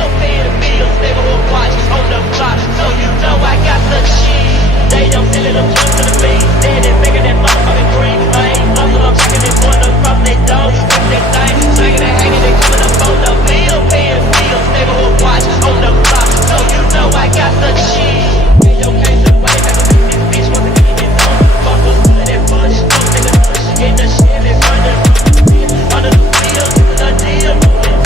bill, paying the bills, neighborhood watch on the block, so you know I got the cheese. They don't sell them drugs to the beat, dead and making that motherfucking green. I ain't hustle, I'm checking it one up from they dough, from they thing, swinging and hanging and coming up on the bill, paying bills, neighborhood watch on the block, so you know I got the cheese. In your case, the way back up in this bitch, once again, you know, fuck was good at push, don't take a push, in the Chevy, running under the wheel, this is a deal, moving.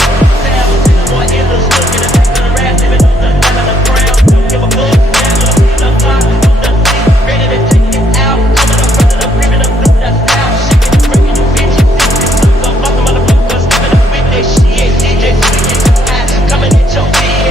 Travel to the more endless, look in the back of the rap, living on the back of the ground, don't give a fuck, down on the block, on the seat, ready to take it out, coming up front of the creeping up through the style, shaking and breaking you bitches, this is so fucking motherfuckers, stepping up with that shit, DJ swinging, coming at your head.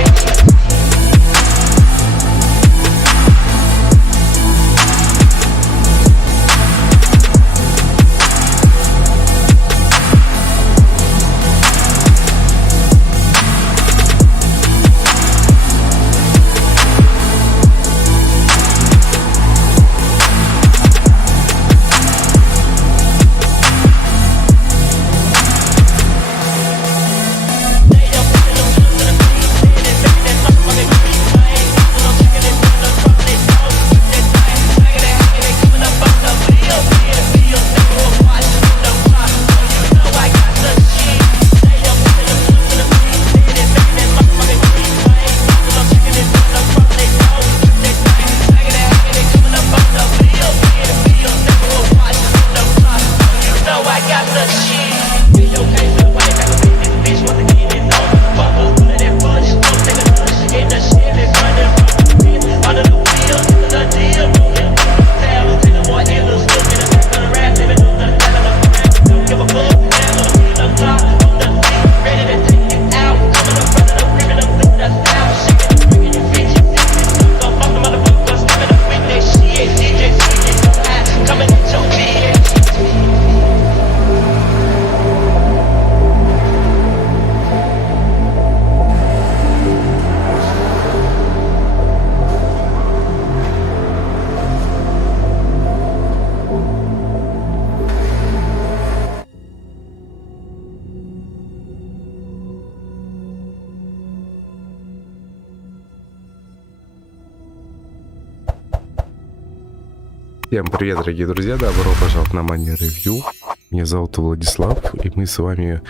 Всем привет, дорогие друзья, добро пожаловать на Mania Review. Меня зовут Владислав, и мы с вами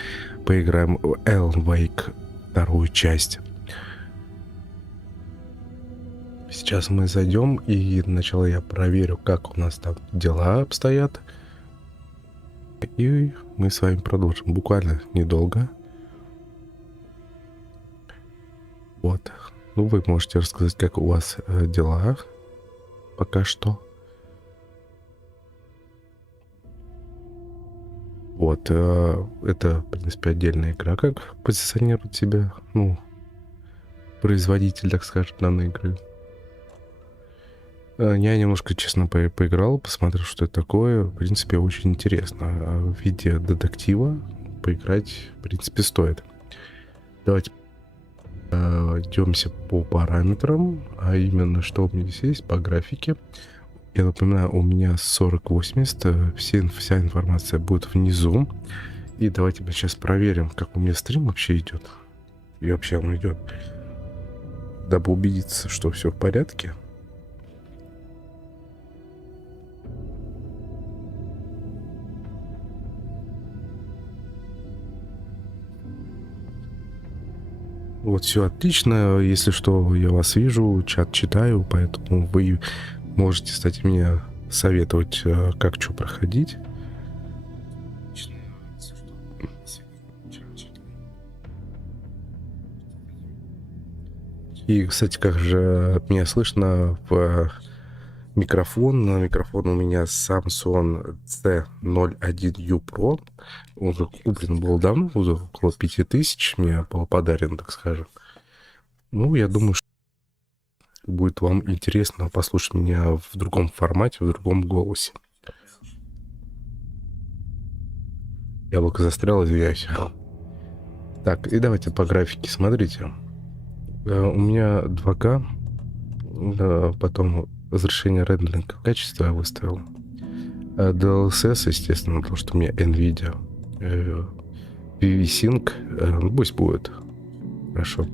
поиграем в Alan Wake вторую часть. Сейчас мы зайдем, и сначала я проверю, как у нас там дела обстоят. И мы с вами продолжим, буквально недолго. Вот, ну вы можете рассказать, как у вас дела пока что. Вот, это, в принципе, отдельная игра, как позиционирует себя, ну, производитель, так скажем, данной игры. Я немножко, честно, поиграл, посмотрел, что это такое. В принципе, очень интересно. В виде детектива поиграть, в принципе, стоит. Давайте идемся по параметрам, а именно, что у меня здесь есть по графике. Я напоминаю, у меня 4080, вся информация будет внизу. И давайте мы сейчас проверим, как у меня стрим вообще идет. И вообще он идет. Дабы убедиться, что все в порядке. Вот, все отлично. Если что, я вас вижу, чат читаю, поэтому вы можете, кстати, мне советовать, как что проходить. И, кстати, как же меня слышно в микрофон. На микрофон у меня Samsung C01U Pro. Он уже куплен был давно, уже около 5000. Мне был подарен, так скажем. Ну, я думаю, что будет вам интересно послушать меня в другом формате, в другом голосе. Яблоко застряло, извиняюсь. Так, и давайте по графике, смотрите. У меня 2К, потом разрешение рендеринга качества я выставил. DLSS, естественно, потому что у меня NVIDIA. VV-Sync, пусть будет. Хорошо.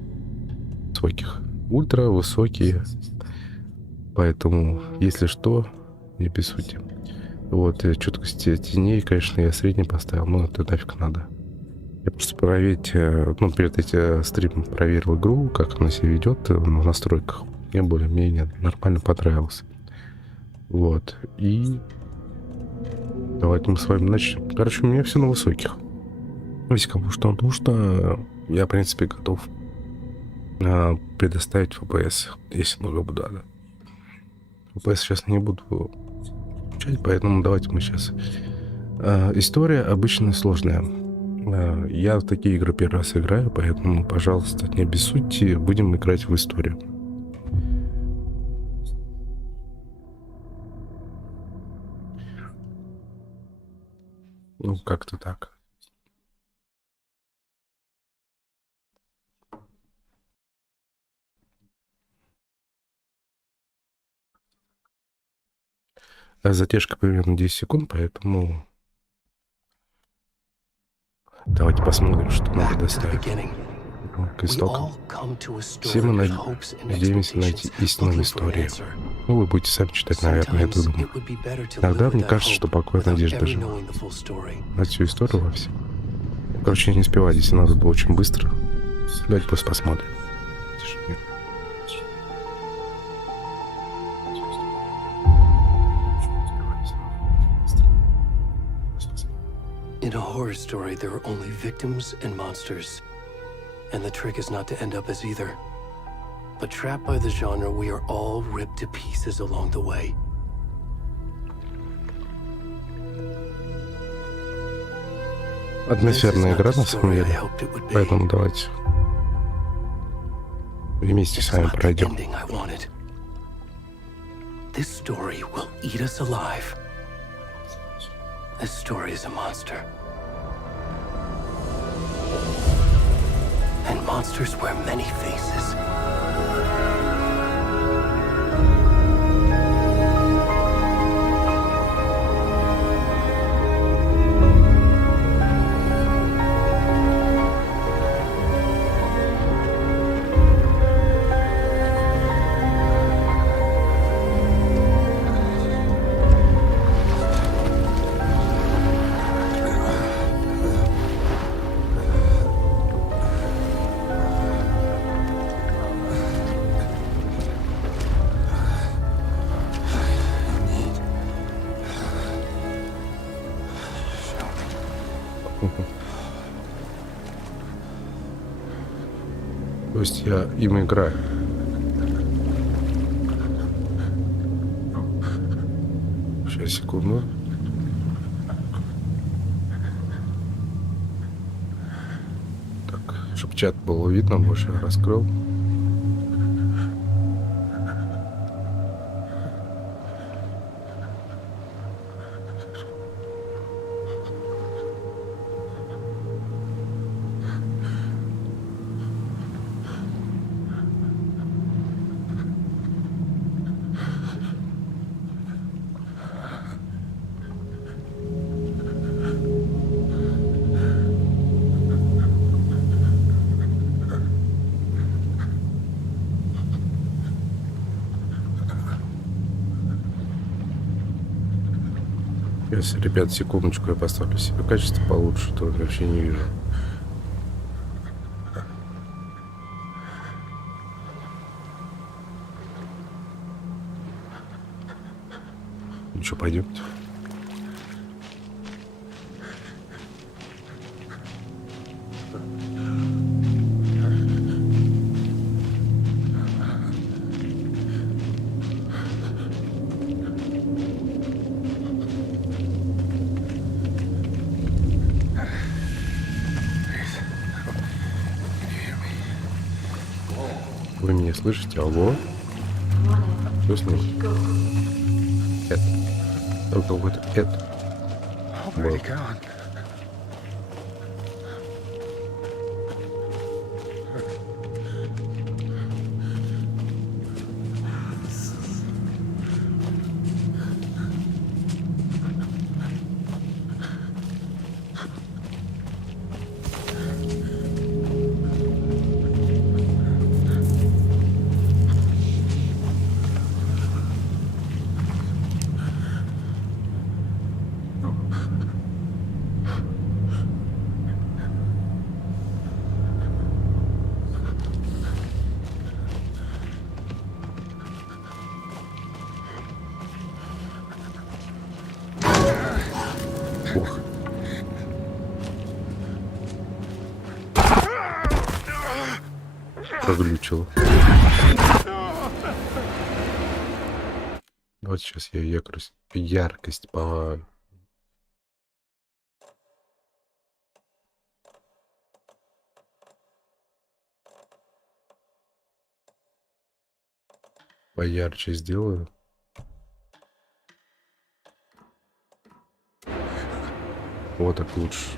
высоких. Ультра высокие. Поэтому, если что, не обессудьте. Вот, четкость теней, конечно, я средний поставил, но это нафиг надо. Я просто проверить, ну, перед этим стримом проверил игру, как она себя ведет в настройках. Мне более-менее нормально понравилось. Вот, и давайте мы с вами начнем. Короче, у меня все на высоких. Если кому что нужно, я, в принципе, готов предоставить FPS, если много буду, да. FPS сейчас не буду включать, поэтому давайте мы сейчас... История обычно сложная. Я в такие игры первый раз играю, поэтому, пожалуйста, не обессудьте, будем играть в историю. Ну, как-то так. Затяжка примерно 10 секунд, поэтому давайте посмотрим, что нам предоставит. К истоку. Все мы надеемся найти истину в истории. Ну, вы будете сами читать, наверное, я думаю. Иногда мне кажется, что покой надежда жива. На всю историю во всем. Короче, я не успеваю, если надо было очень быстро. Давайте просто посмотрим. In a horror story, there are only victims and monsters. And the trick is not to end up as either. But trapped by the genre, we are all ripped to pieces along the way. Атмосферная игра, на самом деле. Поэтому давайте вместе с вами пройдем. This story will eat us alive. This story is a monster. And monsters wear many faces. То есть я им играю. Сейчас, секунду. Так, чтобы чат было видно, больше раскрыл. Сейчас, ребят, секундочку, я поставлю себе качество получше, то я вообще не вижу. Ну что, пойдемте. Вы меня слышите? Алло? Что с ним? Это. Только вот это. Вот. проглючило. Вот сейчас я яркость по... поярче сделаю. Вот так лучше.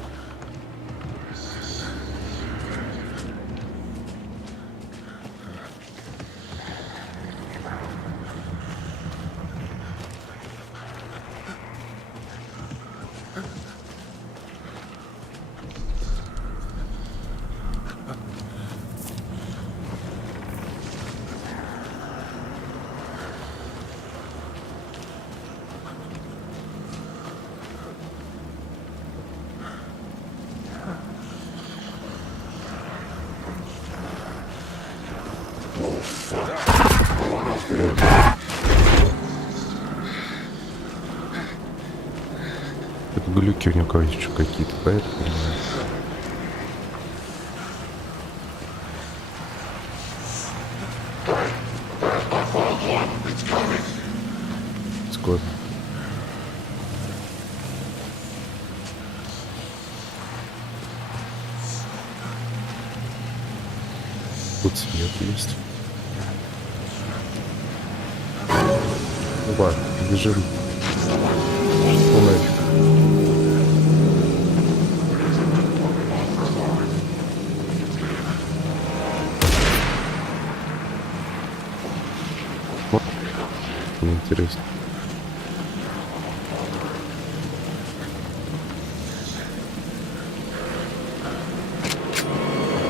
Это глюки у него, конечно, какие-то, поэтому... Скоро. Тут свет есть. Ладно, бежим. Нафиг. Мне интересно.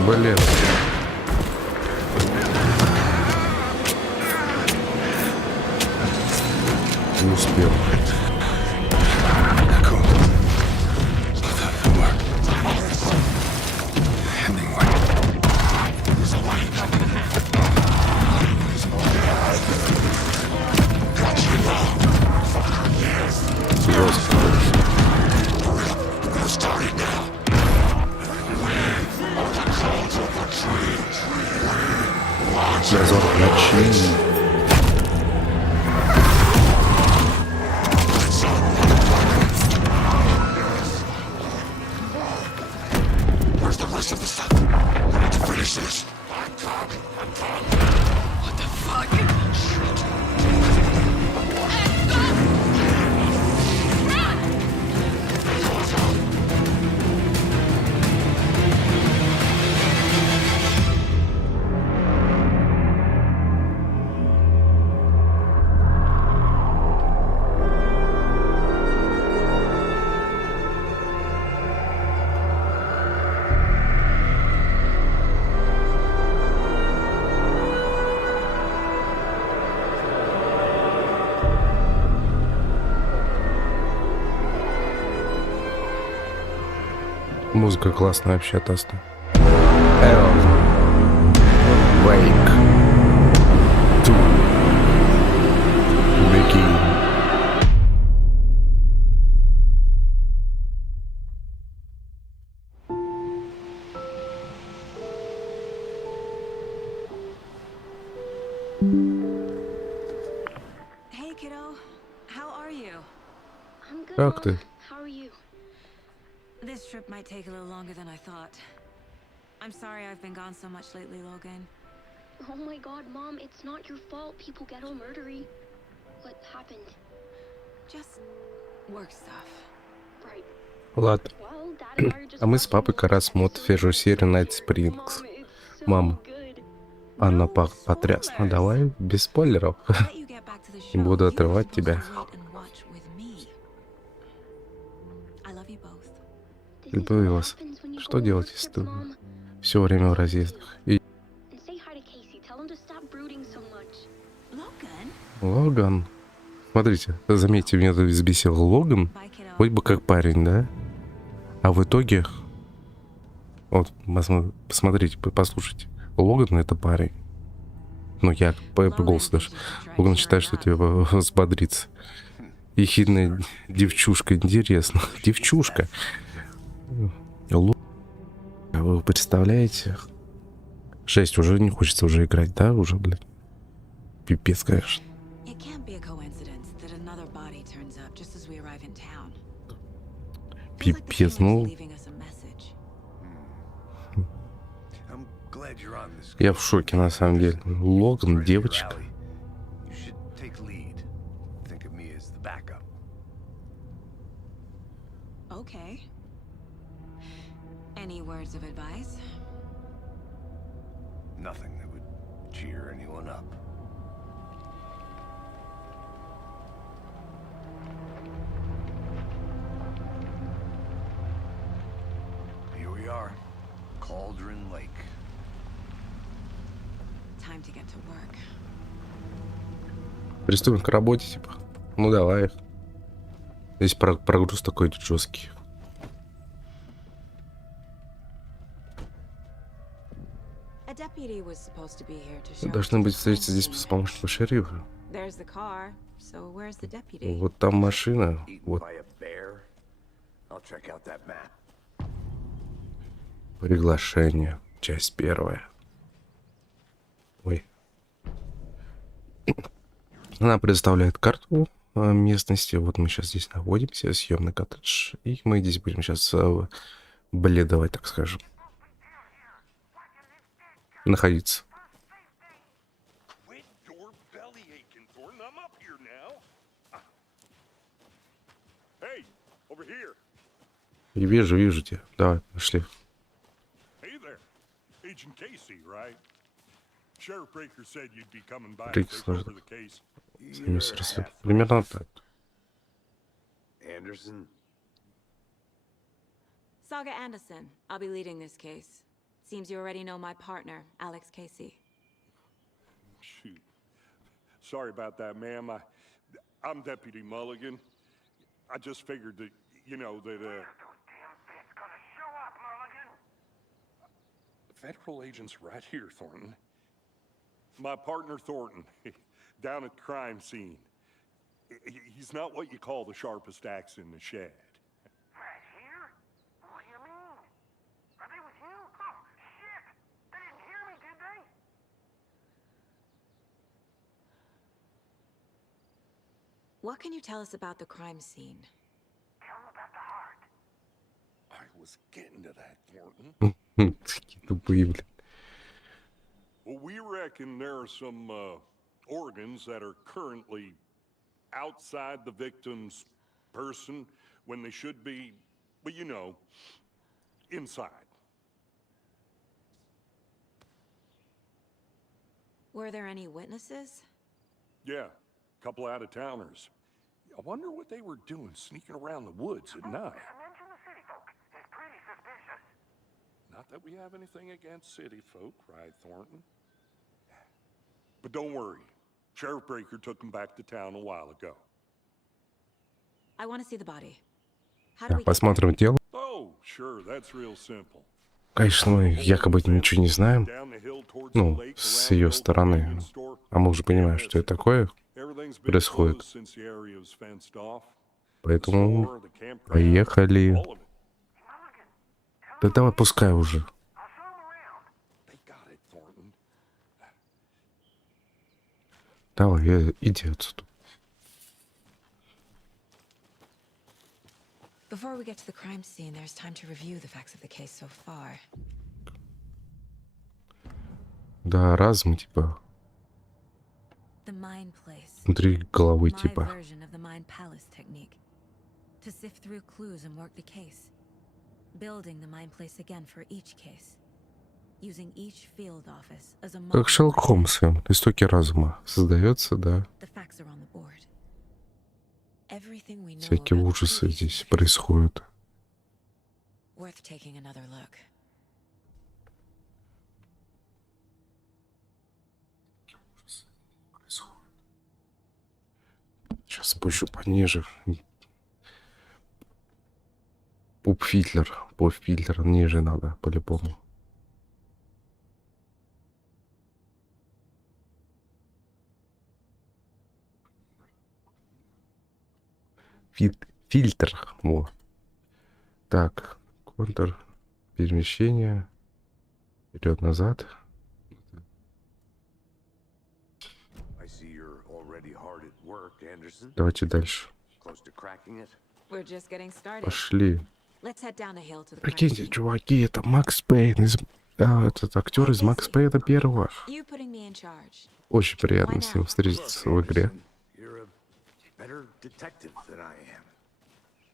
Блин. Не успел. Жестко. Разор ночи. Музыка классная вообще, тасна. Wake to begin. Hey kiddo, how are you? I'm good, Как Mom. ты? How are you? This trip might take a little longer than I thought. I'm sorry I've been gone so much lately, Logan. Oh my god, Mom, it's not your fault people get all murdery. What happened? Just work stuff. Right. Ладно. Well, Dad and I are just А мы с watching папой как раз multiple смотрим episodes. свежую серию Night Springs. Mom, it's so Мама, good. она No потрясна. spoilers. Давай без спойлеров. I'll let you get back to the Не show. буду You were отрывать supposed тебя. to wait and watch with me. I love you both. This is Люблю what вас. happens when you Что go on делать, work если trips, ты Mom. все время в разъездах? И And say hi to Casey. Tell him to stop brooding so much. Logan? Логан. Смотрите, заметьте, меня тут взбесил Логан. Bye, kiddo. Вроде бы как парень, да? А в итоге... Вот, посмотрите, послушайте. Логан — это парень. Ну, я по голосу даже. Логан считает, что тебе взбодрится. Ехидная девчушка. Интересно. Девчушка. Вы представляете? Жесть, уже не хочется уже играть, да? Уже, блядь. Пипец, конечно. It can't be a coincidence that another body turns up just as we arrive in town. Feels like the Пипец, killer's ну... leaving us a message. I'm glad you're on this. Я в шоке, на самом деле. Логан, девочка. You should take lead. Think of me as the backup. Okay. Any words of advice? Nothing that would cheer anyone up. Here we are, Cauldron Lake. Time to get to work. Приступим к работе, типа. Ну давай. Здесь прогруз такой жесткий. A deputy was supposed to be here to show Должны us быть the встретиться crime здесь scene. с помощью шерифа. There's the car, so where's the deputy? Вот там машина. Eaten Вот by a bear. I'll check out that map. приглашение. Часть первая. Ой. Она предоставляет карту местности. Вот мы сейчас здесь находимся. Съемный коттедж. И мы здесь будем сейчас бледовать, так скажем. Находиться. Quit your belly aching, Thornton. I'm up here now. Hey, over here. И вижу тебя. Давай, пошли. Hey there. Agent Casey, right? Sheriff Breaker said you'd be coming by to Рик take сложно. over the case. Примерно так. Anderson? Saga Anderson. I'll be leading this case. Seems you already know my partner, Alex Casey. Shoot. Sorry about that, ma'am. I'm Deputy Mulligan. I just figured that, you know, that, federal agents right here, Thornton. My partner, Thornton, down at the crime scene. He's not what you call the sharpest axe in the shed. Right here? What do you mean? Are they with you? Oh, shit! They didn't hear me, did they? What can you tell us about the crime scene? Tell them about the heart. I was getting to that, Thornton. Такие тупые, блин. Well, we reckon there are some organs that are currently outside the victim's person when they should be, well, you know, inside. Were there any witnesses? Yeah, a couple out-of-towners. I wonder what they were doing sneaking around the woods at night. Mention the city folk. It's pretty suspicious. Not that we have anything against city folk, right, Thornton? But don't worry. Sheriff Breaker took them back to town a while ago. I want to see the body. How do we Так, get there? посмотрим тело. Oh, sure, that's real simple. Конечно, мы якобы ничего не знаем. Down the hill towards the Ну, lake, с around ее the old стороны. convenience store. А мы уже понимаем, что это такое. Everything's been происходит. closed since the area was fenced off. The Поэтому store, the campground, поехали. all of it. Да давай, пускай уже. I'll show them around. They got it, Thornton. Давай, иди отсюда. Before we get to the crime scene, there's time to review the facts of the case so far. Да, разум, типа, The Mind Place. внутри головы, My типа. version of the Mind Palace technique. To sift through clues and work the case. Building the Mind Place again for each case. Using each field office as a Как model. Шерлок Холмс, истоки разума. Создается, да. The facts are on the board. Everything we know Всякие about the ужасы previous здесь case. происходят. Worth taking another look. Сейчас спущу пониже. Поп-фильтр ниже надо, по-любому. Фильтр, вот. Так, контур, перемещение, вперед-назад. Anderson? Давайте дальше. Close to cracking it? We're just getting started. Пошли. Let's head down a hill to the Прикиньте, чуваки, это Макс Пейн из... этот актер из Макс Пейна первого. You putting me in charge. Очень приятно с ним встретиться в игре. You're a better detective than I am.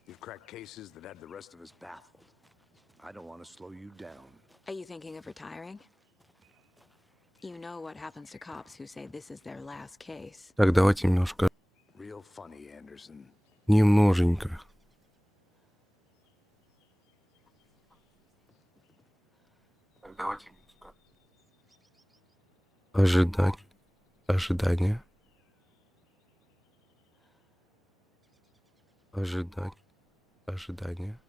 You've cracked cases that had the rest of us baffled. I don't want to slow you down. Are you thinking of retiring? You know what happens to cops who say this is their last case. Так, давайте немножко. Real funny, Anderson. Немноженько. Так, давайте немножко. Ожидание. Ожидание. Ожидание. Ожидание.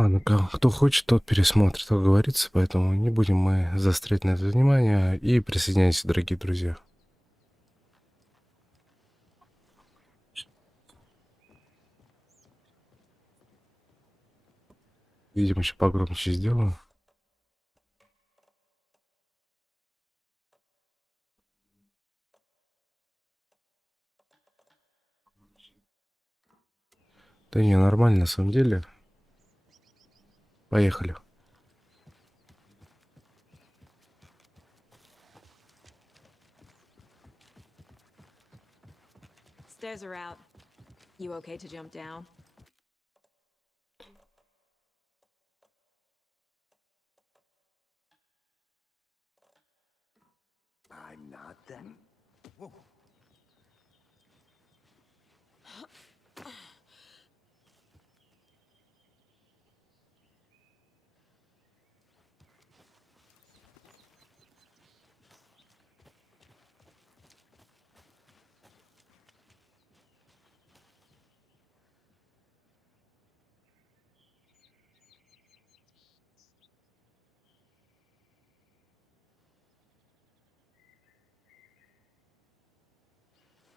Ладно, кто хочет, тот пересмотрит, как говорится, поэтому не будем мы заострять на это внимание. И присоединяйтесь, дорогие друзья. Видимо, еще погромче сделаю. Да не, нормально на самом деле. Поехали. Stairs are out. You okay to jump down? I'm not then. Whoa.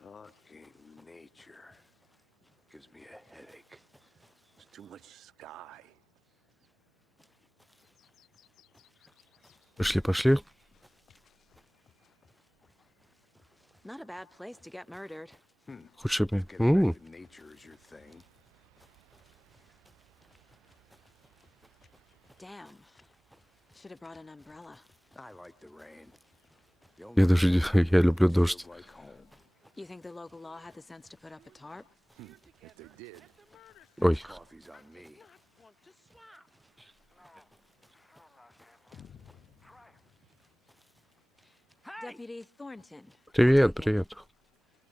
Fucking nature gives me a headache. There's too much sky. Пошли, пошли. Not a bad place to get murdered. Худшими. Get back to nature is your thing. Damn. Should have brought an umbrella. I like the rain. The Я only даже я люблю дождь. like home. You think the local law had the sense to put up a tarp? If they did, Ой, coffee's on me. Deputy Thornton. привет, привет.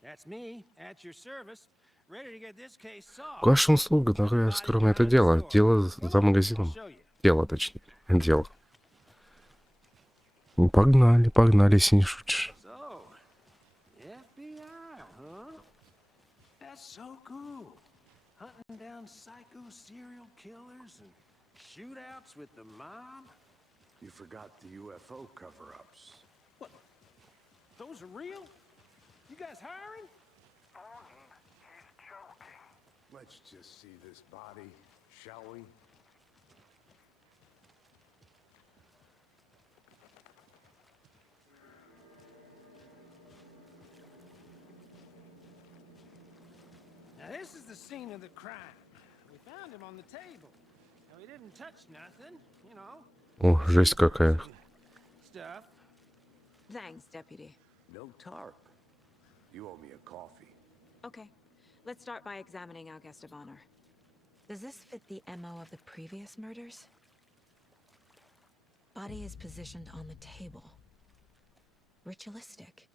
That's me, at your service, ready to get this case solved. К вашим услугам, давай раскроем это дело. Дело за магазином. Show you. Дело, точнее. Дело. Ну, погнали, погнали, если не шутишь. So, FBI, huh? That's so cool. Hunting down psycho serial killers and shootouts with the mob. You forgot the UFO cover-ups. What? Those are real? You guys hiring? He's joking. Let's just see this body, shall we? scene of the crime. We found him on the table. Now, he didn't touch nothing, you know. О, жесть какая. Stuff. Thanks, Deputy. No tarp. You owe me a coffee. Okay, let's start by examining our guest of honor. Does this fit the MO of the previous murders? Body is positioned on the table. Ritualistic.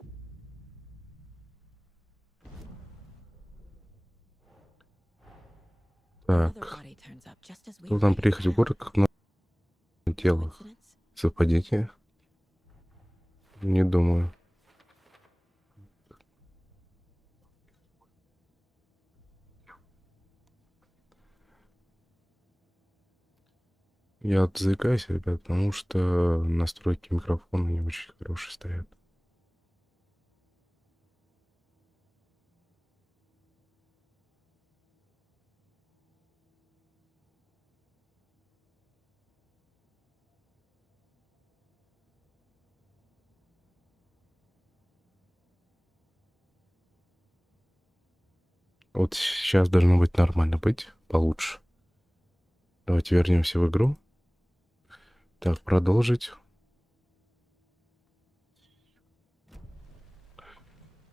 Another Так, body turns up just as we тут нам waited. приехать в город, как на тело. Coincidence? Совпадение? Не думаю. Я вот заикаюсь, ребят, потому что настройки микрофона не очень хорошие стоят. Вот сейчас должно быть нормально быть, получше. Давайте вернемся в игру. Так, продолжить.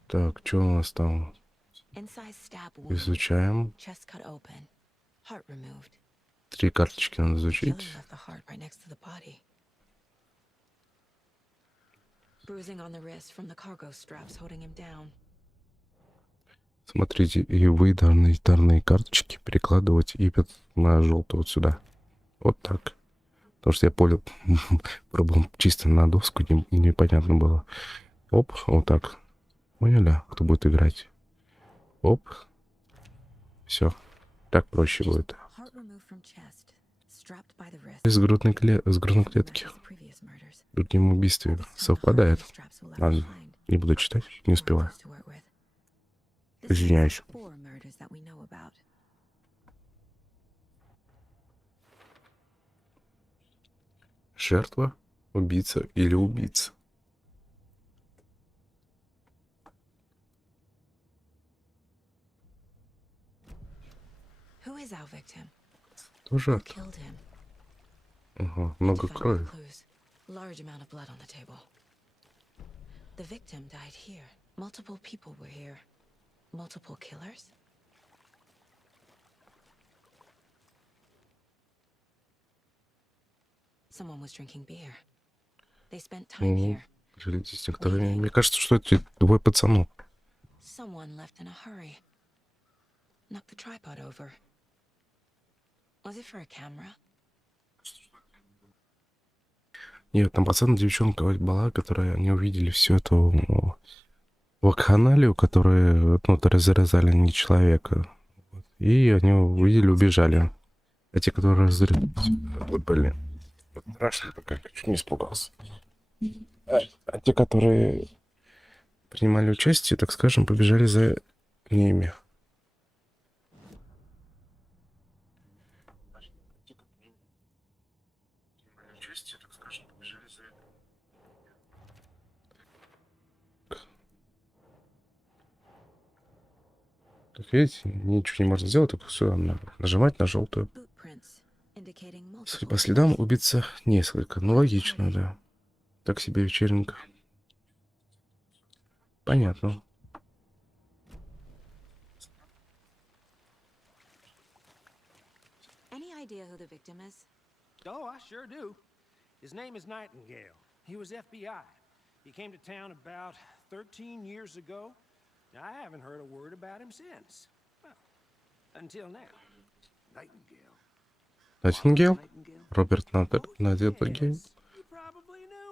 Так, что у нас там? Inside stab wound. Изучаем. Chest cut open. Heart removed. 3 карточки надо Killer изучить. left the heart right next to the body. Bruising on the wrist from the cargo straps holding him down. Смотрите, и вы данные карточки перекладывать и на желтую вот сюда. Вот так. Потому что я понял, пробовал чисто на доску, непонятно было. Оп, вот так. Поняли, кто будет играть? Оп. Все. Так проще будет. Heart removed from chest. Strapped by the wrist. Из грудной клетки. Previous murders. В другим убийстве совпадает. Ладно, не буду читать, не успеваю. Извиняюсь. Жертва, убийца или убийца? Кто жертва? Ага, много крови. Large amount of blood on the table. The victim died here. Multiple people were here. Multiple killers? Someone was drinking beer. They spent time here. Делитесь некоторыми. Мне кажется, что это двое пацанов. Someone left in a hurry. Knocked the tripod over. Was it for a camera? Нет, там пацан и девчонка была, которые они увидели всю эту вакханалию, которые разрезали не человека. И они увидели, убежали. А те, которые разрезали... Ой, блин. Страшно пока, чуть не испугался. А те, которые принимали участие, так скажем, побежали за ними. Так, видите, ничего не можно сделать, только все, нажимать на желтую. Судя по следам, убийца несколько. Ну, логично, да. Так себе вечеринка. Понятно. Any idea who the victim is? Oh, I sure do. His name is Nightingale. He was FBI. He came to town about 13 years ago. I haven't heard a word about him since. Well, until now. Nightingale. Найтингейл? Роберт Найтингейл?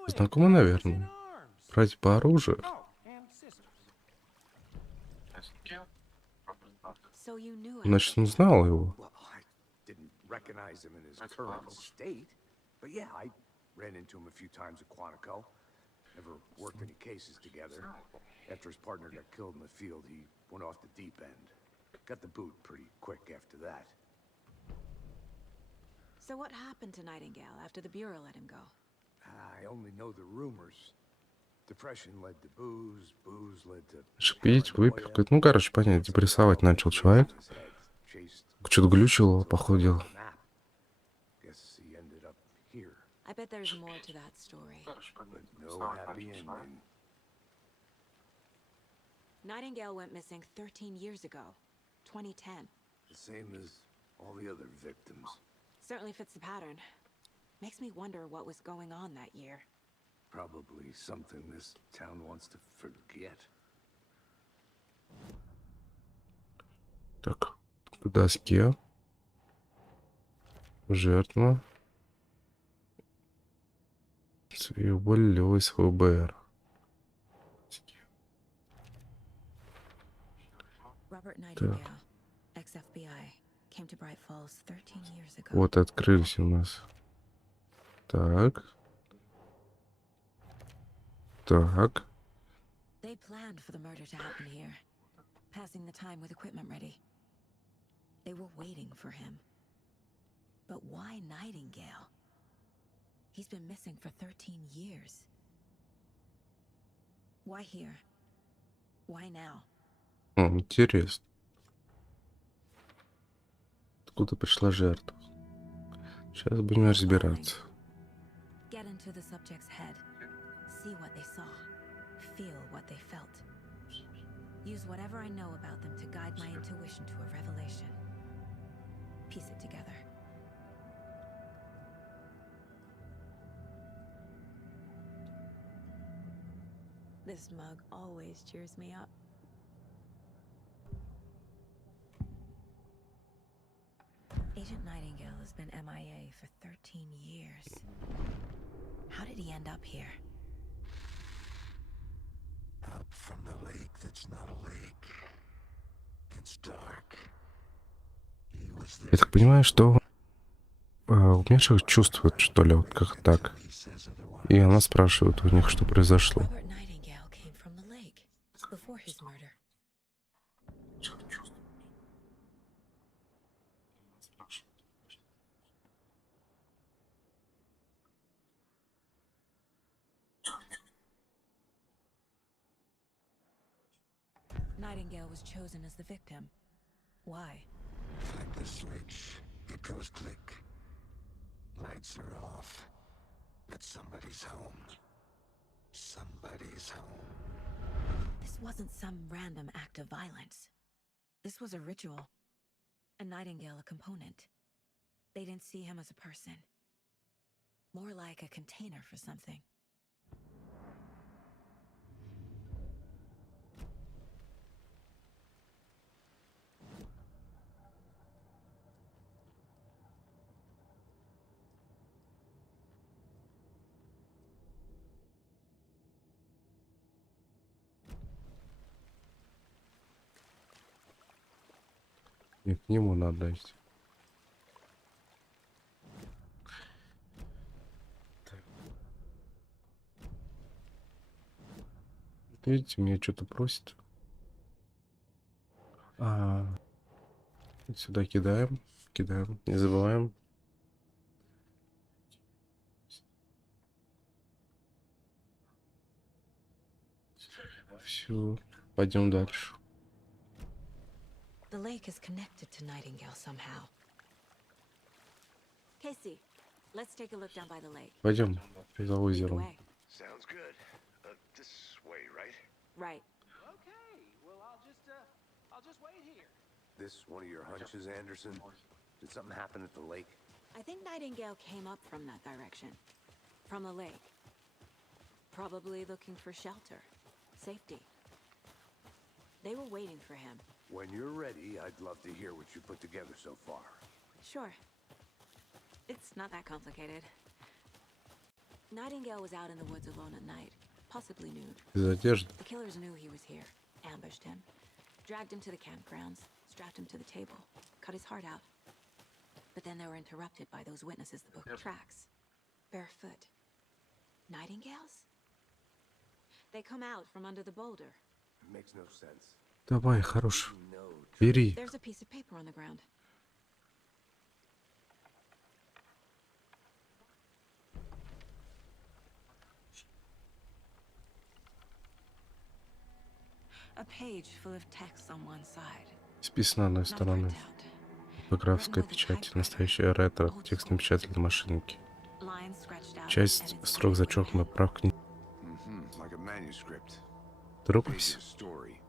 Знакомы, наверное. Братья по оружию. Значит, он знал его. Recognize him in his current state, but yeah, I ran into him a few times at Quantico. Never worked any cases together. After his partner got killed in the field, he went off the deep end. Got the boot pretty quick after that. So what happened to Nightingale after the Bureau let him go? I only know the rumors. Depression led to booze, booze led to... Пить, выпивка. Ну, короче, понятно, депрессовать начал человек. chased Что-то глючило, походу. map. Guess he ended up here, I bet there's more to that story. but no happy ending. Nightingale went missing 13 years ago, 2010. The same as all the other victims. Certainly fits the pattern. Makes me wonder what was going on that year. Probably something this town wants to forget. Так, к доске. Жертва. Уволилась ФБР. Robert Nightingale, ex-FBI, came to Bright Falls 13 years ago. Вот открылись у нас. Так. Так. They planned for the murder to happen here, passing the time with equipment ready. They were waiting for him. But why Nightingale? He's been missing for 13 years. Why here? Why now? Интересно. Откуда пришла жертва? Сейчас будем разбираться. Get into the subject's head. See what they saw. Feel what they felt. Use whatever I know about them to guide my intuition to a revelation. Piece it together. This mug always cheers me up. Agent Nightingale has been MIA for 13 years. How did he end up here? Up from the lake that's not a lake. It's dark. He was there. Я так понимаю, что умерших чувствует, что ли, вот как так. He says otherwise. И она спрашивает у них, что произошло. Robert Nightingale came from the lake before his murder. Nightingale was chosen as the victim. Why? Like the switch, it goes click. Lights are off. But somebody's home. Somebody's home. This wasn't some random act of violence. This was a ritual. A Nightingale a component. They didn't see him as a person. More like a container for something. И к нему надо идти. Видите, меня что-то просит. Сюда кидаем. Кидаем. Не забываем. Все. Пойдем дальше. The lake is connected to Nightingale somehow. Casey, let's take a look down by the lake. Пойдем за Lead the озером. way. Sounds good. This way, right? Right. Okay, well, I'll just wait here. This one of your hunches, Anderson? Did something happen at the lake? I think Nightingale came up from that direction. From the lake. Probably looking for shelter. Safety. They were waiting for him. When you're ready, I'd love to hear what you put together so far. Sure. It's not that complicated. Nightingale was out in the woods alone at night, possibly nude. Без одежды. The killers knew he was here, ambushed him, dragged him to the campgrounds, strapped him to the table, cut his heart out. But then they were interrupted by those witnesses that booked tracks. Barefoot. Nightingales? They come out from under the boulder. It makes no sense. Давай, хорош. No. Бери. There's a piece of paper on the ground. A page full of text on one side. Спи с одной Not стороны. marked out. Типографская печать. Настоящая ретро. Текст напечатали на машинке. Lines scratched out, Часть and it's строк зачеркнута, правка не... Like a manuscript. Рукопись. Story.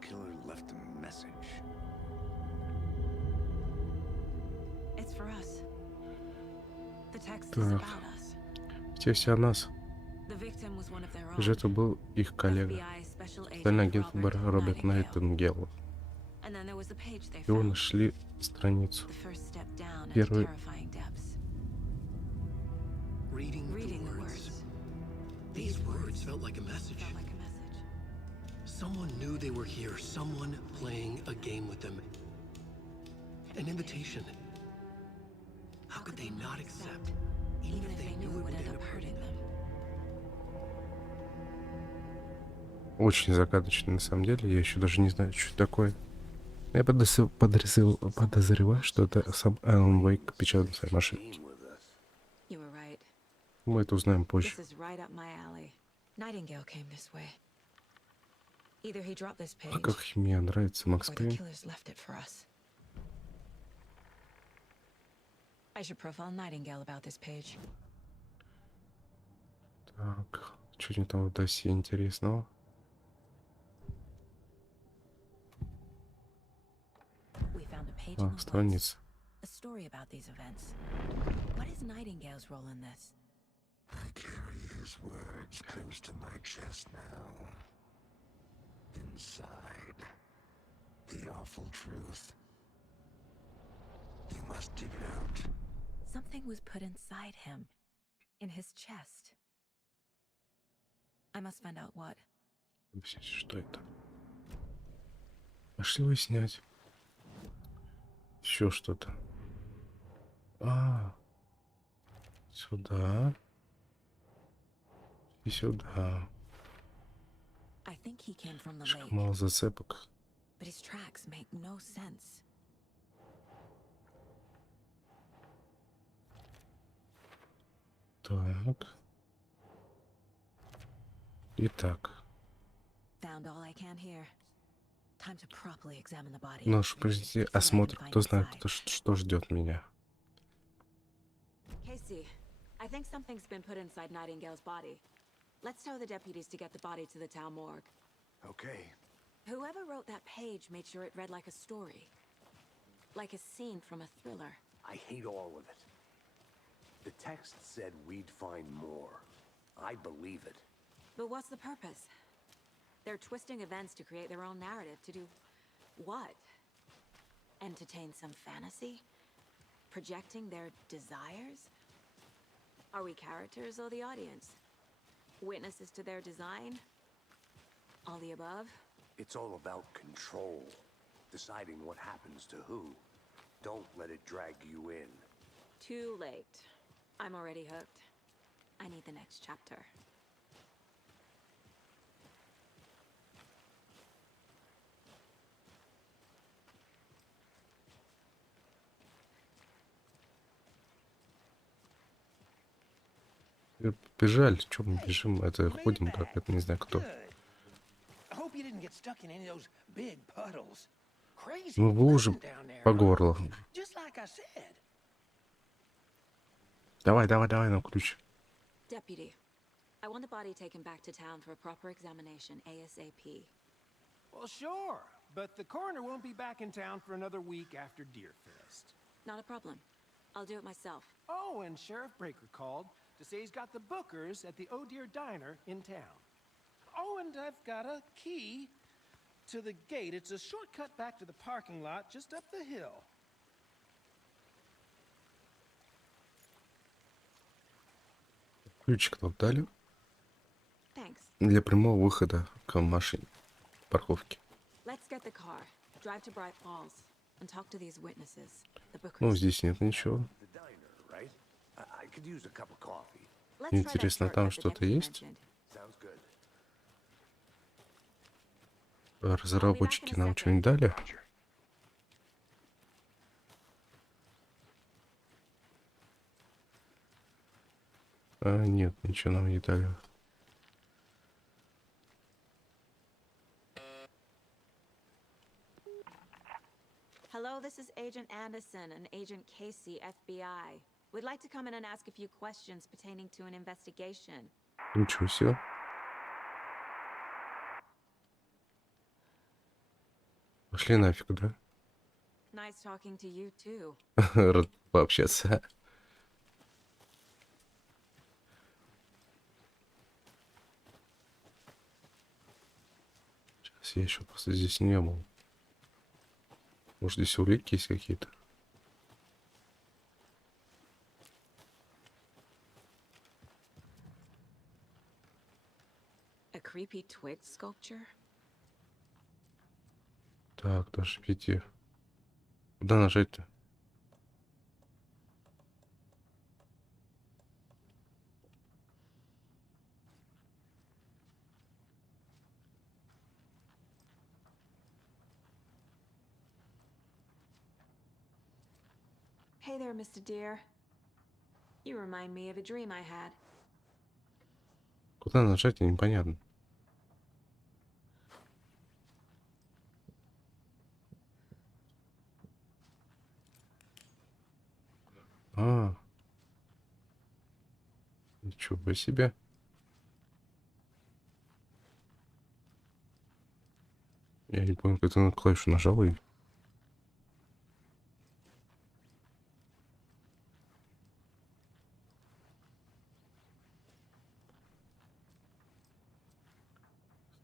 Killer left a message. It's for us. The text is Так. about us. Здесь о нас. The victim was one of their own. Жертва был их коллега. FBI special Специальный agent агент ФБР Роберт Найтингейл. And then there was the page they Его found. нашли страницу. The first step down into Первый terrifying depths. Reading Reading the the words. words. These words felt like a message. Felt like a message. Someone knew they were here. Someone playing a game with them. An invitation. How could they not accept, Even if they knew it would end up hurting them. очень загадочный на самом деле. Я еще даже не знаю, что это такое. Я подозреваю, что это сам Алан Вейк печатал на своей машинке. You were right. Мы это узнаем позже. This is right up my alley. Nightingale came this way. Either he dropped this А page, как мне нравится Макс or the Пейн. killers left it for us. I should profile Nightingale about this page. Так, что у него там в досье интересного? We found a page in the books, Страница. a story about these events. What is Nightingale's role in this? I carry his words close to my chest now. Inside, the awful truth. You must dig it out. Something was put inside him, in his chest. I must find out what. Что это? Пошли выяснять. Еще что-то. Сюда. И сюда. I think he came from the Слишком lake, мало зацепок. but his tracks make no sense. Так. Итак. Found all I can here. Time to properly examine the body. Наш президент осмотр. Кто знает, что ждет меня. Casey, I think something's been put inside Nightingale's body. Let's tell the deputies to get the body to the town morgue. Okay. Whoever wrote that page made sure it read like a story. Like a scene from a thriller. I hate all of it. The text said we'd find more. I believe it. But what's the purpose? They're twisting events to create their own narrative. To do what? Entertain some fantasy? Projecting their desires? Are we characters or the audience? Witnesses to their design? All the above? It's all about control. Deciding what happens to who. Don't let it drag you in. Too late. I'm already hooked. I need the next chapter. Бежали, что мы бежим? Это ходим, как это не знаю кто. Мы в луже по горло. Давай, нам ключ. Deputy, I want the body taken back to town for a proper examination ASAP. Well, sure, but the coroner won't be back in town for another week after Deerfest. Not a problem. I'll do it myself. Oh, and Sheriff Breaker called to say he's got the bookers at the Oh Dear Diner in town. Oh, and I've got a key to the gate. It's a shortcut back to the parking lot just up the hill. Ключик нам дали Thanks. для прямого выхода к машине. Парковке. Let's get the car. Drive to Bright Falls and talk to these witnesses. The bookers. Ну, здесь нет ничего. The diner, right? I could use a cup of coffee. Let's try that Интересно, там shortcut the что-то deputy есть? mentioned. Sounds good. Разработчики нам что-нибудь дали? Нет, ничего нам не дали. Hello is Agent Anderson and Agent Casey, FBI. We'd like to come in and ask a few questions pertaining to an investigation. Ничего себе. Пошли нафиг, да? Nice talking to you too. Рад пообщаться. Сейчас я еще просто здесь не был. Может, здесь улики есть какие-то? A creepy twig sculpture? Так, даже 5. Куда нажать-то? Hey there, Mr. Deer. You remind me of a dream I had. Куда нажать, непонятно. А, ничего себе. Я не понял, как ты на клавишу нажал и...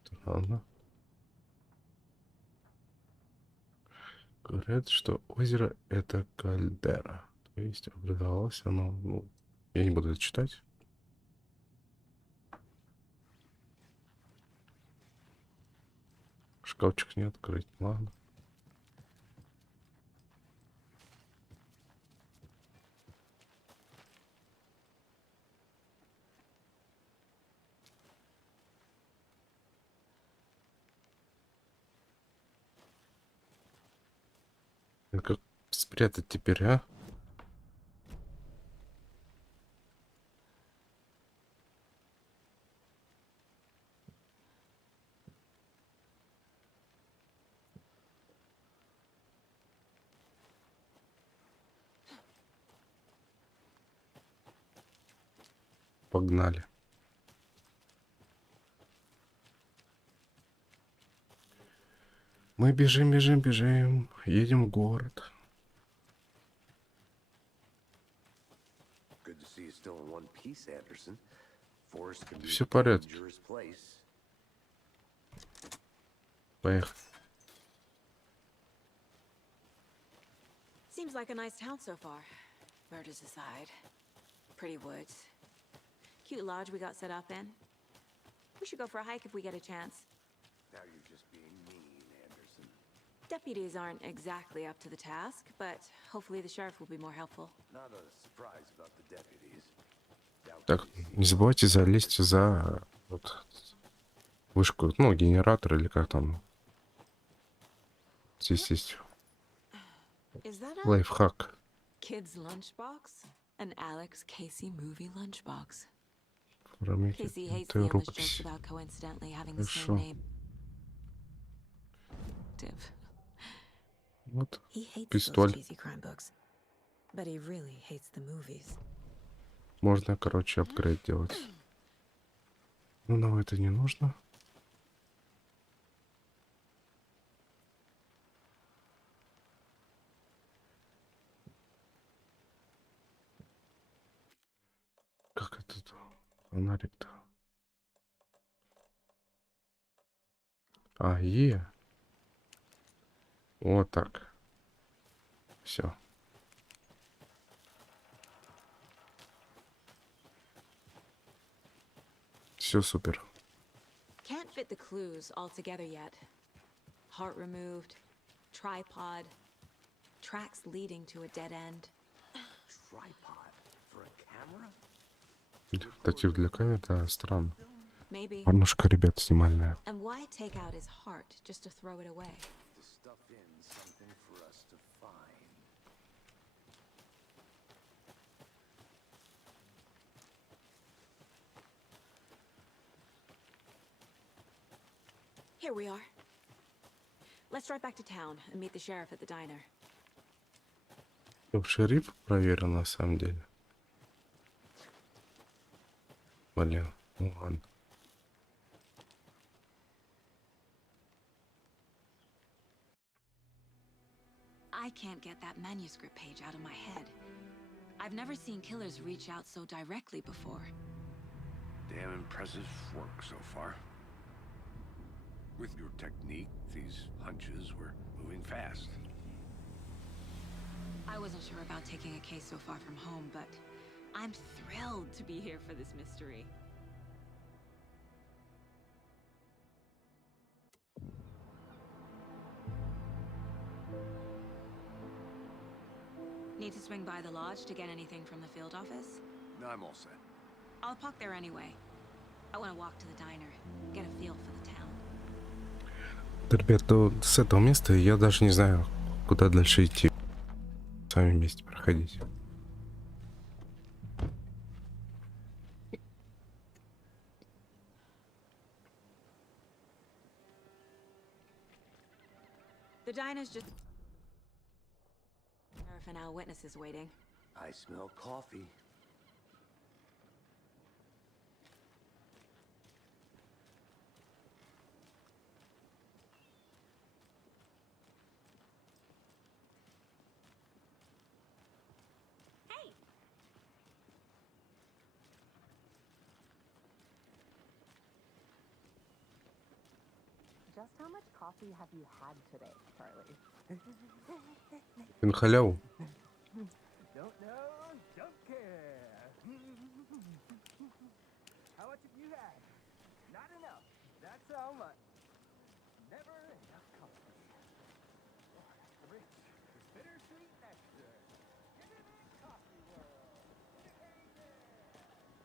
Странно. Говорят, что озеро — это кальдера. То есть образовалось оно... Ну, я не буду это читать. Шкафчик не открыть, ладно. Это как спрятать теперь, а? Погнали. Мы бежим, бежим, бежим. Едем в город. Good to see you still in one piece, Anderson. Forest can be Всё a в порядке. dangerous place. Поехали. Seems like a nice town so far. Murders aside. Pretty woods. Cute lodge we got set up in. We should go for a hike if we get a chance. Now you're just being mean, Anderson. Deputies aren't exactly up to the task, but hopefully the sheriff will be more helpful. Not a surprise about the deputies. Doubt Так, these- не забывайте залезть за вот вышку, ну, генератор или как там. Здесь есть Is that a лайфхак. kid's lunchbox? An Alex Casey movie lunchbox. Оформите Casey hates эту the endless jokes рукопись. about coincidentally having the Хорошо. same name. Div. Вот He hates пистоль. those cheesy crime books, but he really hates the movies. Можно, короче, апгрейд делать. Ну, нам это не нужно. Как это фонарик-то? А, Вот так. Все. Все супер. Can't fit the clues all together yet. Heart removed, tripod, tracks leading to a dead end. Tripod for a camera? Штатив для камеры, да, странно. Maybe. Порнушка, ребят, снимальная. And why take out his heart just to throw it away? To stuff in something for us to find. Here we are. Let's drive back to town and meet the sheriff at the diner. Шериф проверил на самом деле. Блин, ну ладно. I can't get that manuscript page out of my head. I've never seen killers reach out so directly before. Damn impressive work so far. With your technique, these hunches were moving fast. I wasn't sure about taking a case so far from home, but I'm thrilled to be here for this mystery. Need to swing by the lodge to get anything from the field office? No, I'm all set. I'll park there anyway. I want to walk to the diner, get a feel for the town. Ребят, то с этого места я даже не знаю, куда дальше идти. Сами вместе проходить. The diner's just... Sheriff and our witnesses waiting. I smell coffee. Just how much coffee have you had today, Charlie? На халяву. Don't know, don't care. How much have you had? Not enough. That's how much. Never enough coffee. Rich, bittersweet nectar. Get in the coffee world.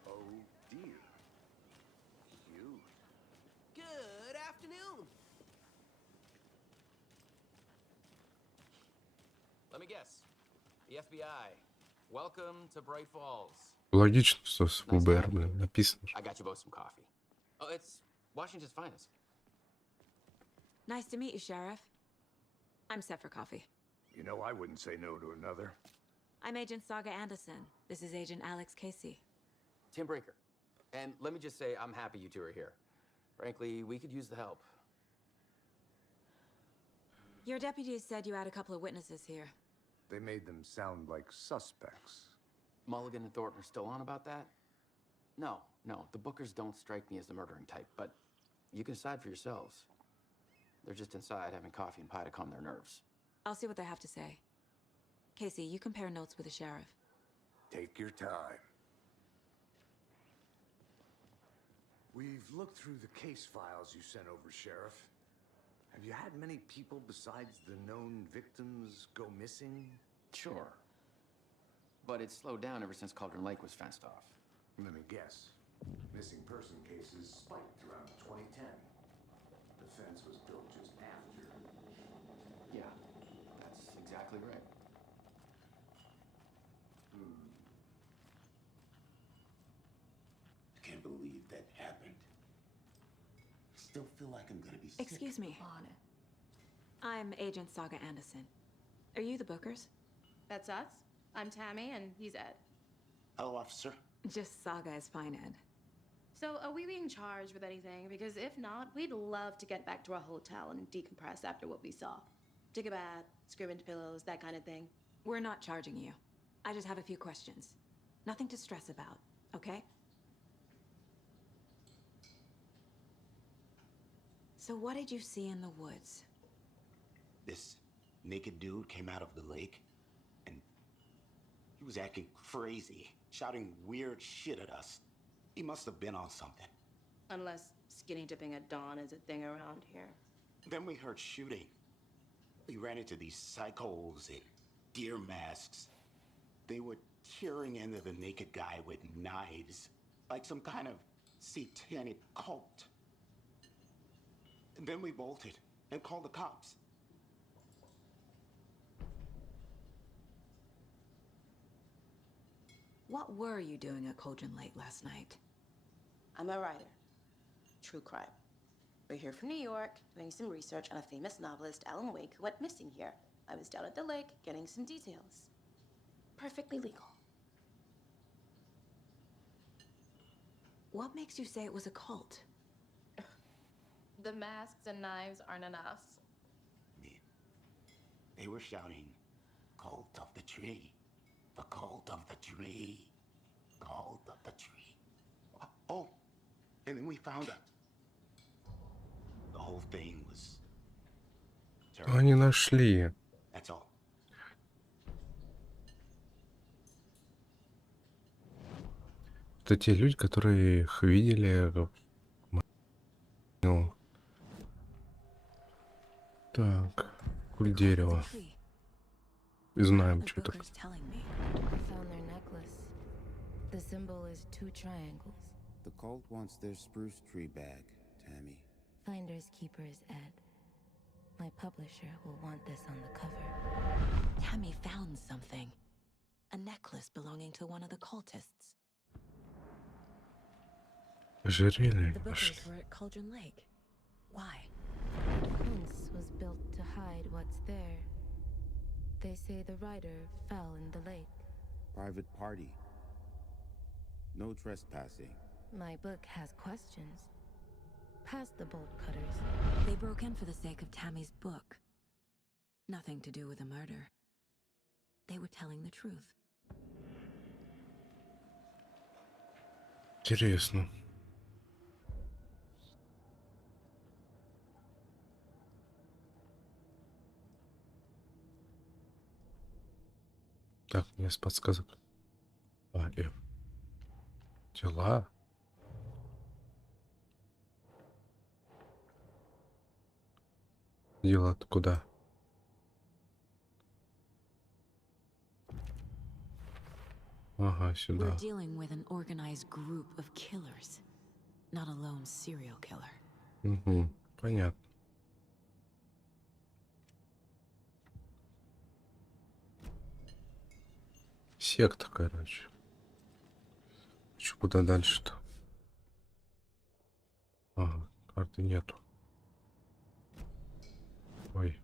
Oh dear. Cute. Good afternoon. Let me guess. The FBI. Welcome to Bright Falls. Логично, что с ФБР, блин, написано. I got you both some coffee. Oh, it's Washington's finest. Nice to meet you, Sheriff. I'm set for coffee. You know, I wouldn't say no to another. I'm Agent Saga Anderson. This is Agent Alex Casey. Tim Breaker. And let me just say, I'm happy you two are here. Frankly, we could use the help. Your deputies said you had a couple of witnesses here. They made them sound like suspects. Mulligan and Thornton are still on about that? No, the Bookers don't strike me as the murdering type, but you can decide for yourselves. They're just inside having coffee and pie to calm their nerves. I'll see what they have to say. Casey, you compare notes with the sheriff. Take your time. We've looked through the case files you sent over, Sheriff. Have you had many people besides the known victims go missing? Sure. But it's slowed down ever since Cauldron Lake was fenced off. Let me guess. Missing person cases spiked around 2010. The fence was built just after. Yeah, that's exactly right. I can't believe that happened. Still feel like I'm gonna be sick. Excuse me. I'm Agent Saga Anderson. Are you the Bookers? That's us. I'm Tammy, and he's Ed. Hello, officer. Just Saga is fine, Ed. So, are we being charged with anything? Because if not, we'd love to get back to our hotel and decompress after what we saw. Take a bath, scream into pillows, that kind of thing. We're not charging you. I just have a few questions. Nothing to stress about, okay? So what did you see in the woods? This naked dude came out of the lake, and he was acting crazy, shouting weird shit at us. He must have been on something. Unless skinny dipping at dawn is a thing around here. Then we heard shooting. We ran into these psychos in deer masks. They were tearing into the naked guy with knives, like some kind of satanic cult. And then we bolted and called the cops. What were you doing at Cauldron Lake last night? I'm a writer. True crime. We're here from New York, doing some research on a famous novelist, Alan Wake, who went missing here. I was down at the lake, getting some details. Perfectly legal. What makes you say it was a cult? The masks and knives aren't enough. They were shouting, "Cult of the tree, the cult of the tree, cult of the tree." Oh, and then we found out the whole thing was terrible. Они нашли. That's all. Это те люди, которые их видели. Ну. Так, куль дерева. И знаем, что это. Booker's telling me. I found their necklace. The symbol is 2 triangles. The cult wants their spruce tree bag, Tammy. Finders keepers, Ed. My publisher will want this on the cover. Tammy found something. A necklace belonging to one of the cultists. Ожерелье The нашли. Bookers were at Cauldron Lake. Why? The fence was built to hide what's there. They say the rider fell in the lake. Private party. No trespassing. My book has questions. Past the bolt cutters. They broke in for the sake of Tammy's book. Nothing to do with the murder. They were telling the truth. Интересно. Так, у меня с подсказок. Дела. Дела-то куда? Ага, сюда. We're dealing with an organized group of killers, not a lone serial killer. Угу, понятно. Секта, короче. Чё, куда дальше-то? Ага, карты нету. Ой.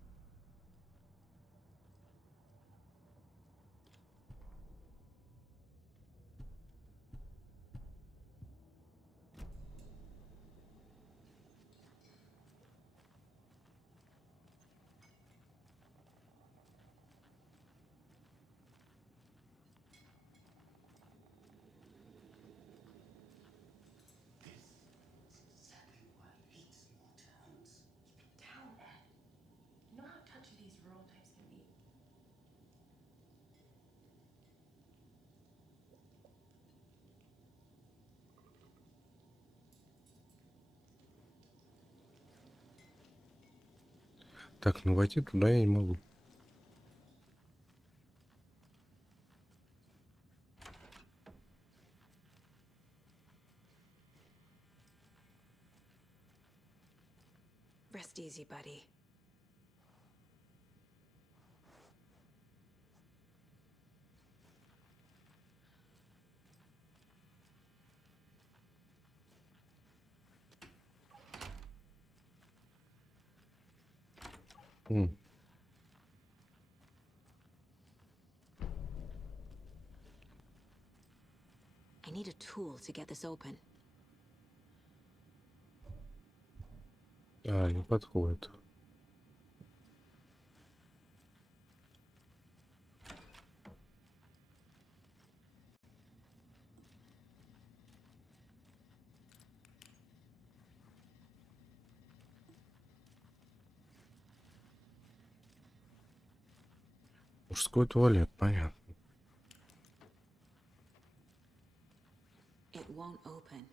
Так, ну войти туда я не могу. Rest easy, buddy. I need a tool to get this open. А, не подходит. Мужской туалет, понятно. It won't open.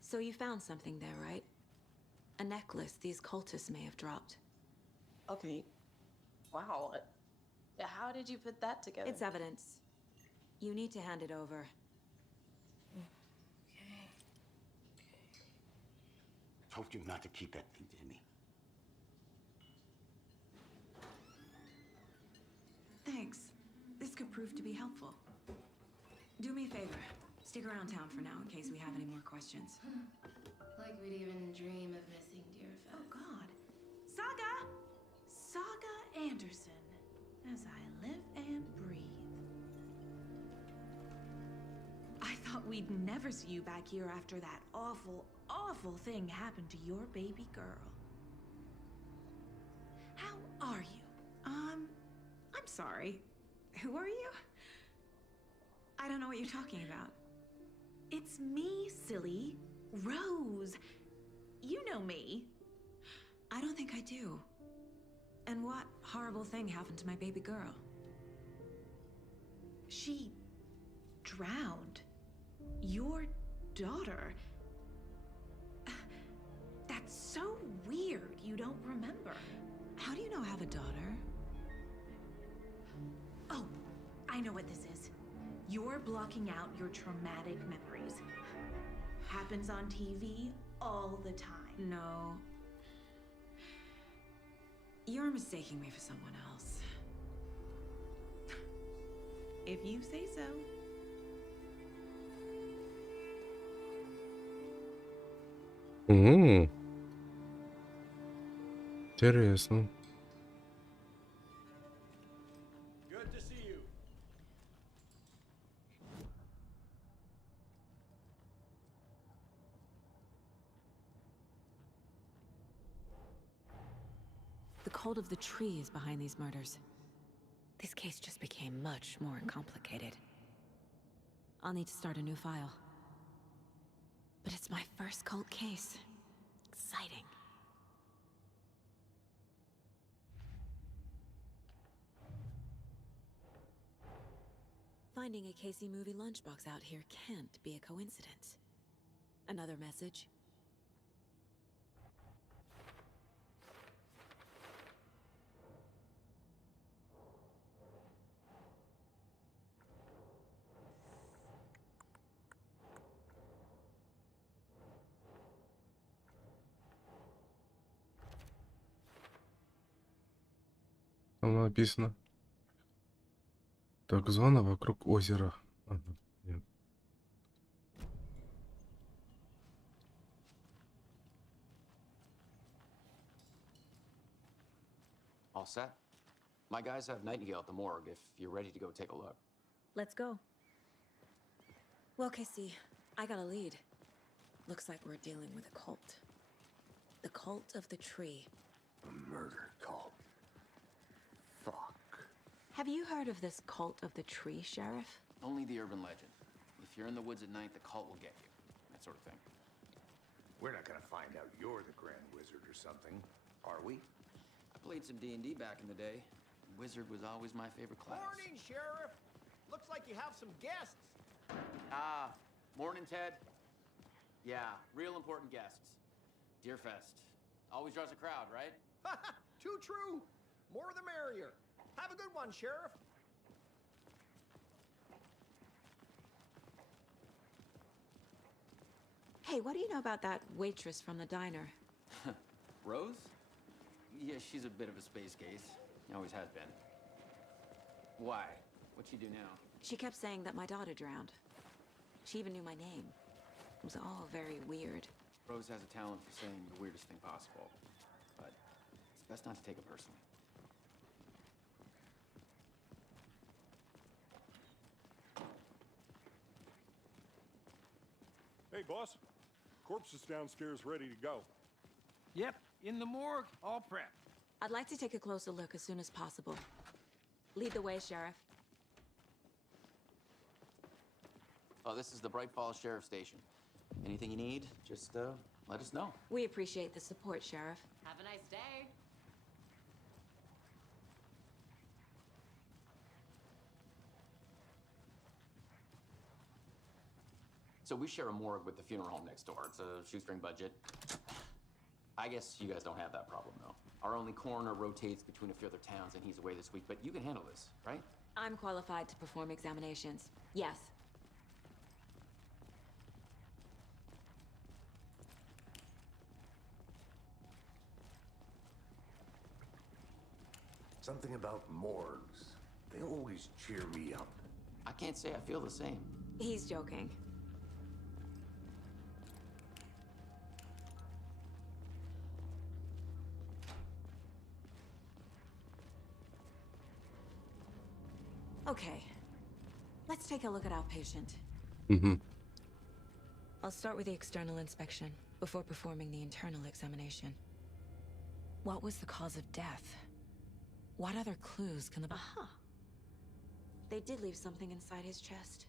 So you found something there, right? A necklace these cultists may have dropped. Okay. Wow. How did you put that together? It's evidence. You need to hand it over. Told you not to keep that thing to me. prove to be helpful. Do me a favor. Stick around town for now in case we have any more questions. Like we'd even dream of missing dear friends. Oh, God. Saga! Saga Anderson. As I live and breathe. I thought we'd never see you back here after that awful, awful thing happened to your baby girl. How are you? I'm sorry. Who are you? I don't know what you're talking about. It's me, silly. Rose. You know me. I don't think I do. And what horrible thing happened to my baby girl? She drowned. Your daughter. That's so weird you don't remember. How do you know I have a daughter? Oh, I know what this is. You're blocking out your traumatic memories. Happens on TV all the time. No. You're mistaking me for someone else. If you say so. Интересно. Good to see you. The cult of the tree is behind these murders. This case just became much more complicated. I'll need to start a new file. But it's my first cult case. Exciting. Finding a Casey movie lunchbox out here can't be a coincidence. Another message? Там написано. Так, зона вокруг озера. Ага, нет. All set? My guys have Nightingale at the morgue if you're ready to go take a look. Let's go. Well, Casey, I got a lead. Looks like we're dealing with a cult. The cult of the tree. A murder cult. Fuck. Have you heard of this cult of the tree, Sheriff? Only the urban legend. If you're in the woods at night, the cult will get you. That sort of thing. We're not gonna find out you're the Grand Wizard or something, are we? I played some D&D back in the day. Wizard was always my favorite class. Morning, Sheriff. Looks like you have some guests. Ah, morning, Ted. Yeah, real important guests. Deerfest. Always draws a crowd, right? Too true. More the merrier. Have a good one, Sheriff. Hey, what do you know about that waitress from the diner? Rose? Yeah, she's a bit of a space case. Always has been. Why? What'd she do now? She kept saying that my daughter drowned. She even knew my name. It was all very weird. Rose has a talent for saying the weirdest thing possible. But it's best not to take it personally. Hey, boss. Corpse is downstairs ready to go. Yep, in the morgue, all prepped. I'd like to take a closer look as soon as possible. Lead the way, Sheriff. Oh, this is the Bright Falls Sheriff Station. Anything you need, just let us know. We appreciate the support, Sheriff. Have a nice day. So we share a morgue with the funeral home next door. It's a shoestring budget. I guess you guys don't have that problem, though. Our only coroner rotates between a few other towns, and he's away this week, but you can handle this, right? I'm qualified to perform examinations. Yes. Something about morgues. They always cheer me up. I can't say I feel the same. He's joking. Okay. Let's take a look at our patient. I'll start with the external inspection before performing the internal examination. What was the cause of death? What other clues can the... Aha! They did leave something inside his chest.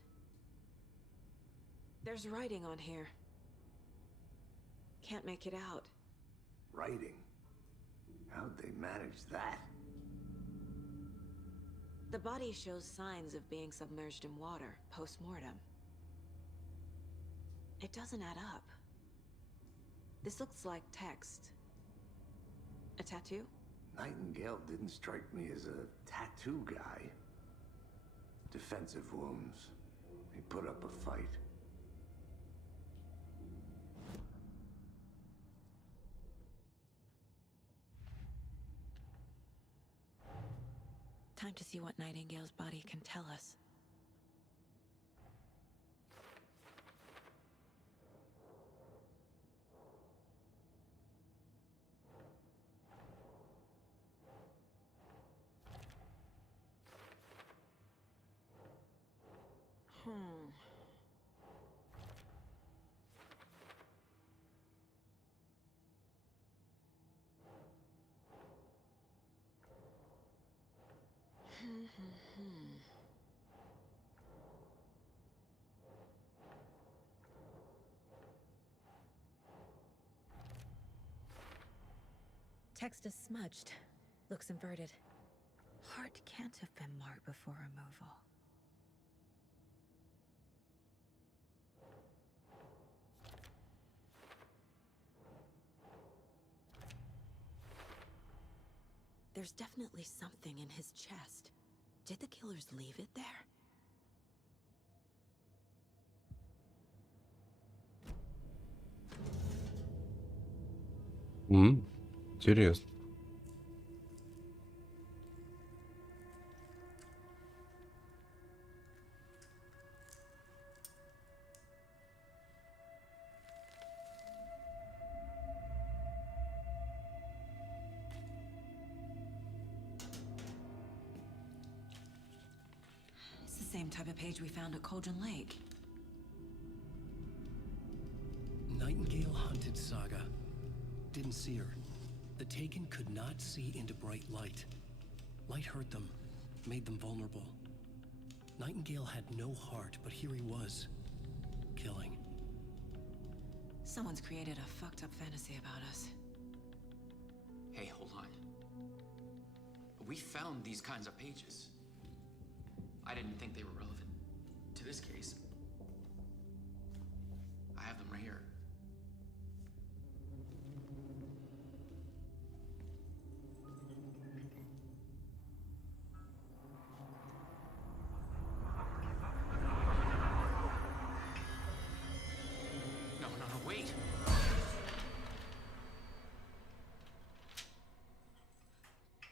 There's writing on here. Can't make it out. Writing? How'd they manage that? The body shows signs of being submerged in water post-mortem. It doesn't add up. This looks like text. A tattoo? Nightingale didn't strike me as a tattoo guy. Defensive wounds. He put up a fight. Time to see what Nightingale's body can tell us. Text is smudged. Looks inverted. Heart can't have been marked before removal. There's definitely something in his chest. Did the killers leave it there? Интересно. It's the same type of page we found at Cauldron Lake. Nightingale hunted Saga. Didn't see her. The Taken could not see into bright light. Light hurt them, made them vulnerable. Nightingale had no heart, but here he was, killing. Someone's created a fucked up fantasy about us. Hey, hold on. We found these kinds of pages. I didn't think they were relevant to this case. I have them right here.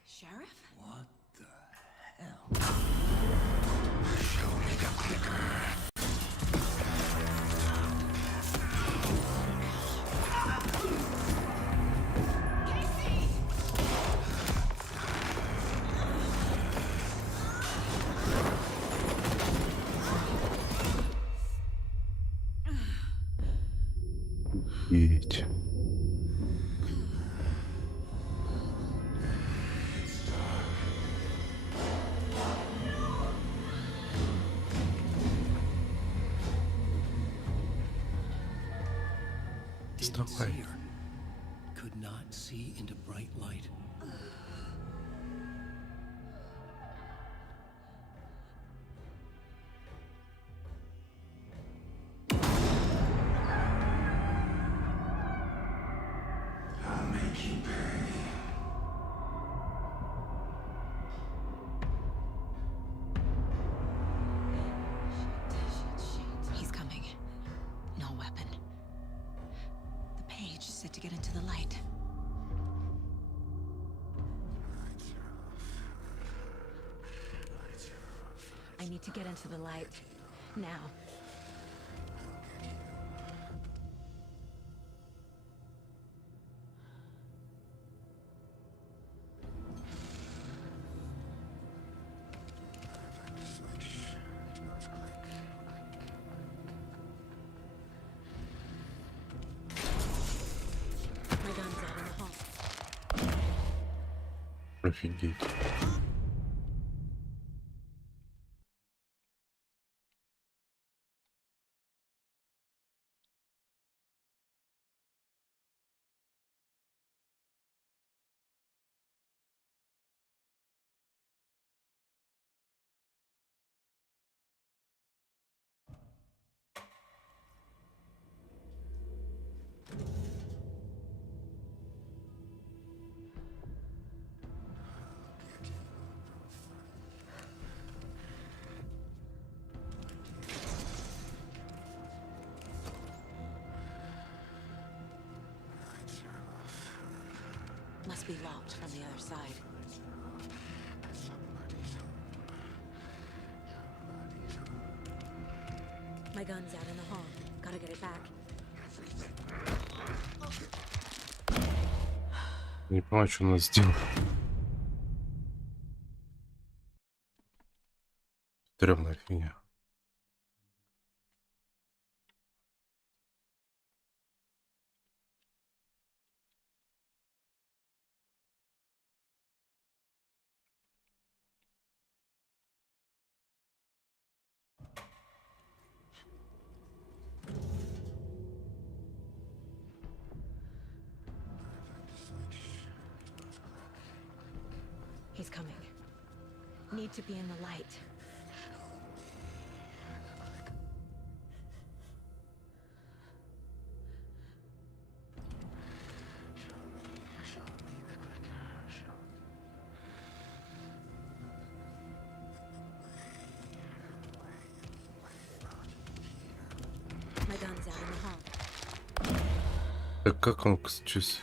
Sheriff? What the hell? Show me the clicker. Едь. Didn't see her. Could not see into bright light. I'll make you pay. He's coming. No weapon. The page set to get into the light. Lights off. Lights need to get into the light. Now. My gun's out in the hall. Офигеть. Must be locked from the other side. My gun's out in the hall. Gotta get it back. Не понимаю, что надо сделать. Стрёмная фигня. He's coming. Need to be in the light. My gun's out in the hall. Так как он сейчас...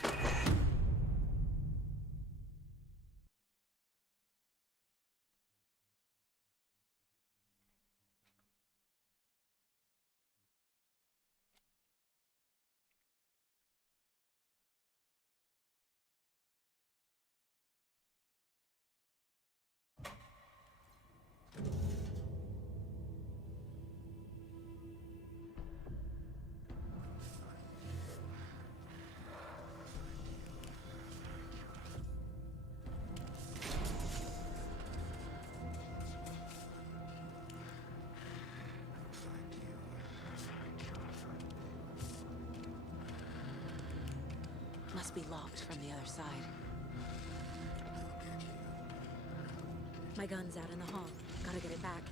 Must be locked from the other side. My gun's out in the hall. Gotta get it back.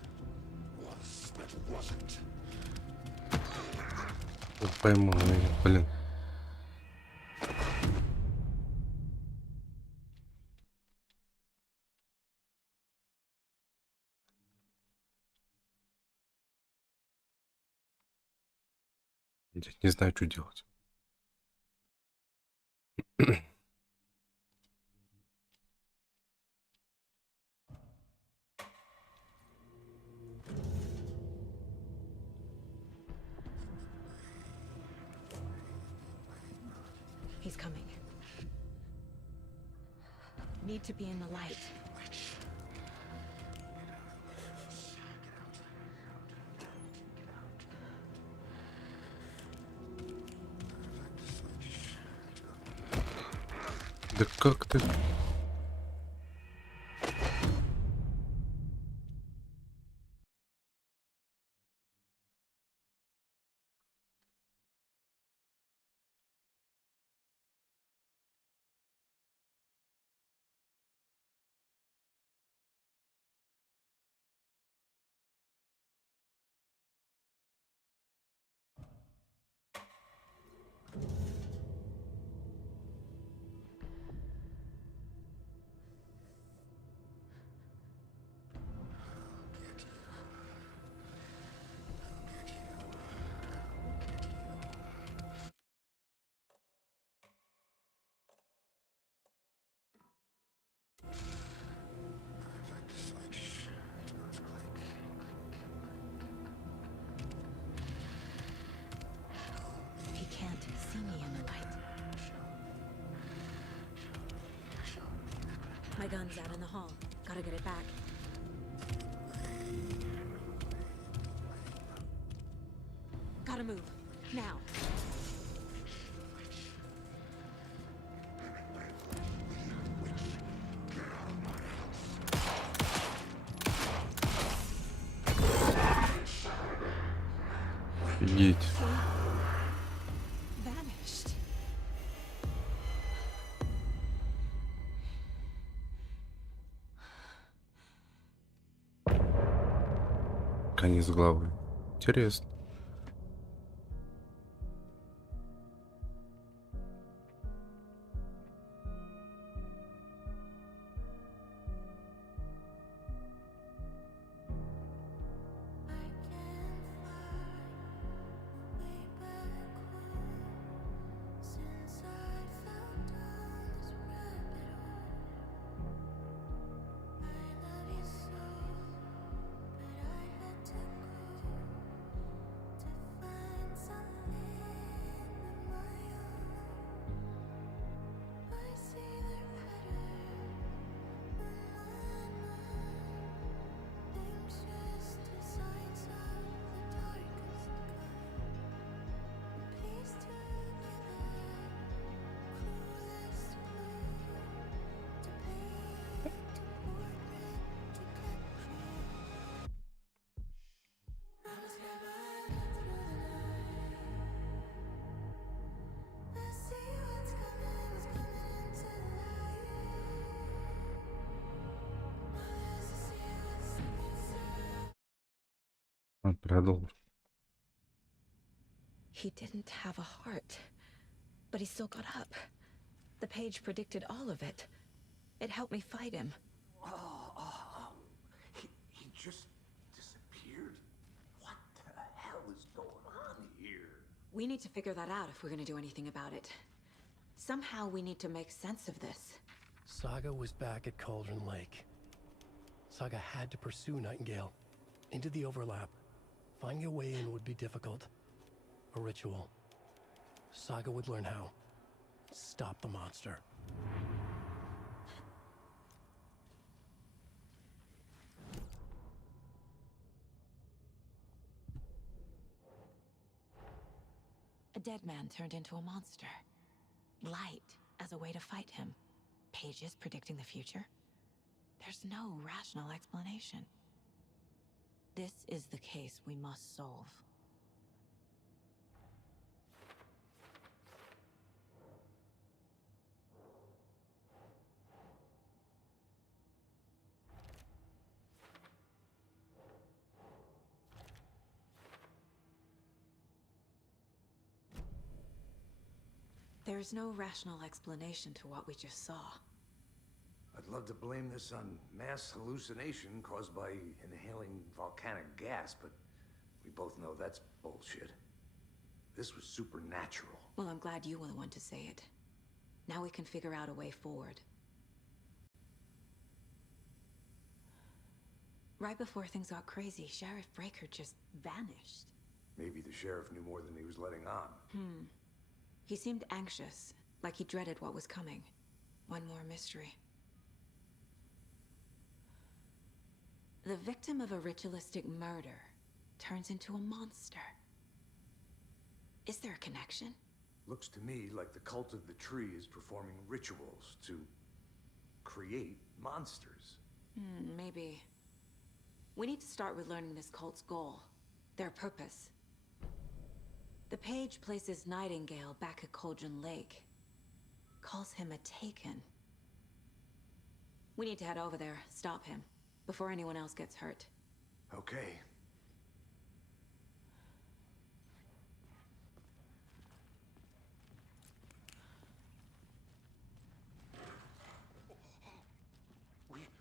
Поймал меня, блин. Я не знаю, что делать. He's coming. Need to be in the light. Да как ты? My gun's out in the hall. Gotta get it back. Gotta move. Now. Офигеть. Vanished. Конец главы. Интересно. Продолжим. He didn't have a heart, but he still got up. The page predicted all of it. It helped me fight him. He just disappeared? What the hell is going on here? We need to figure that out if we're gonna do anything about it. Somehow we need to make sense of this. Saga was back at Cauldron Lake. Saga had to pursue Nightingale into the overlap. Finding a way in would be difficult. A ritual. Saga would learn how. Stop the monster. A dead man turned into a monster. Light as a way to fight him. Pages predicting the future. There's no rational explanation. This is the case we must solve. There's no rational explanation to what we just saw. I'd love to blame this on mass hallucination caused by inhaling volcanic gas, but we both know that's bullshit. This was supernatural. Well, I'm glad you were the one to say it. Now we can figure out a way forward. Right before things got crazy, Sheriff Breaker just vanished. Maybe the sheriff knew more than he was letting on. He seemed anxious, like he dreaded what was coming. One more mystery. The victim of a ritualistic murder turns into a monster. Is there a connection? Looks to me like the cult of the tree is performing rituals to create monsters. Maybe. We need to start with learning this cult's goal, their purpose. The page places Nightingale back at Cauldron Lake. Calls him a Taken. We need to head over there, stop him, before anyone else gets hurt. Okay.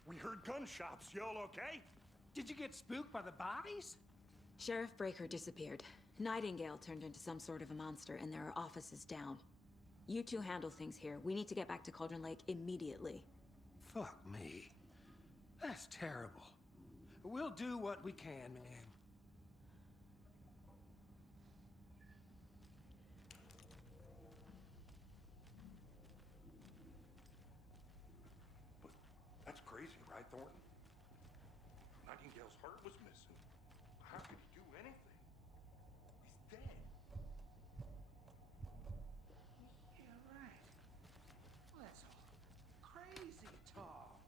We heard gunshots. Y'all okay? Did you get spooked by the bodies? Sheriff Breaker disappeared. Nightingale turned into some sort of a monster, and there are offices down. You two handle things here. We need to get back to Cauldron Lake immediately. Fuck me. That's terrible. We'll do what we can, man. crazy, right, Thornton? Nightingale's heart was missing. How could he do anything? He's dead. Yeah, right. Well, that's all crazy talk.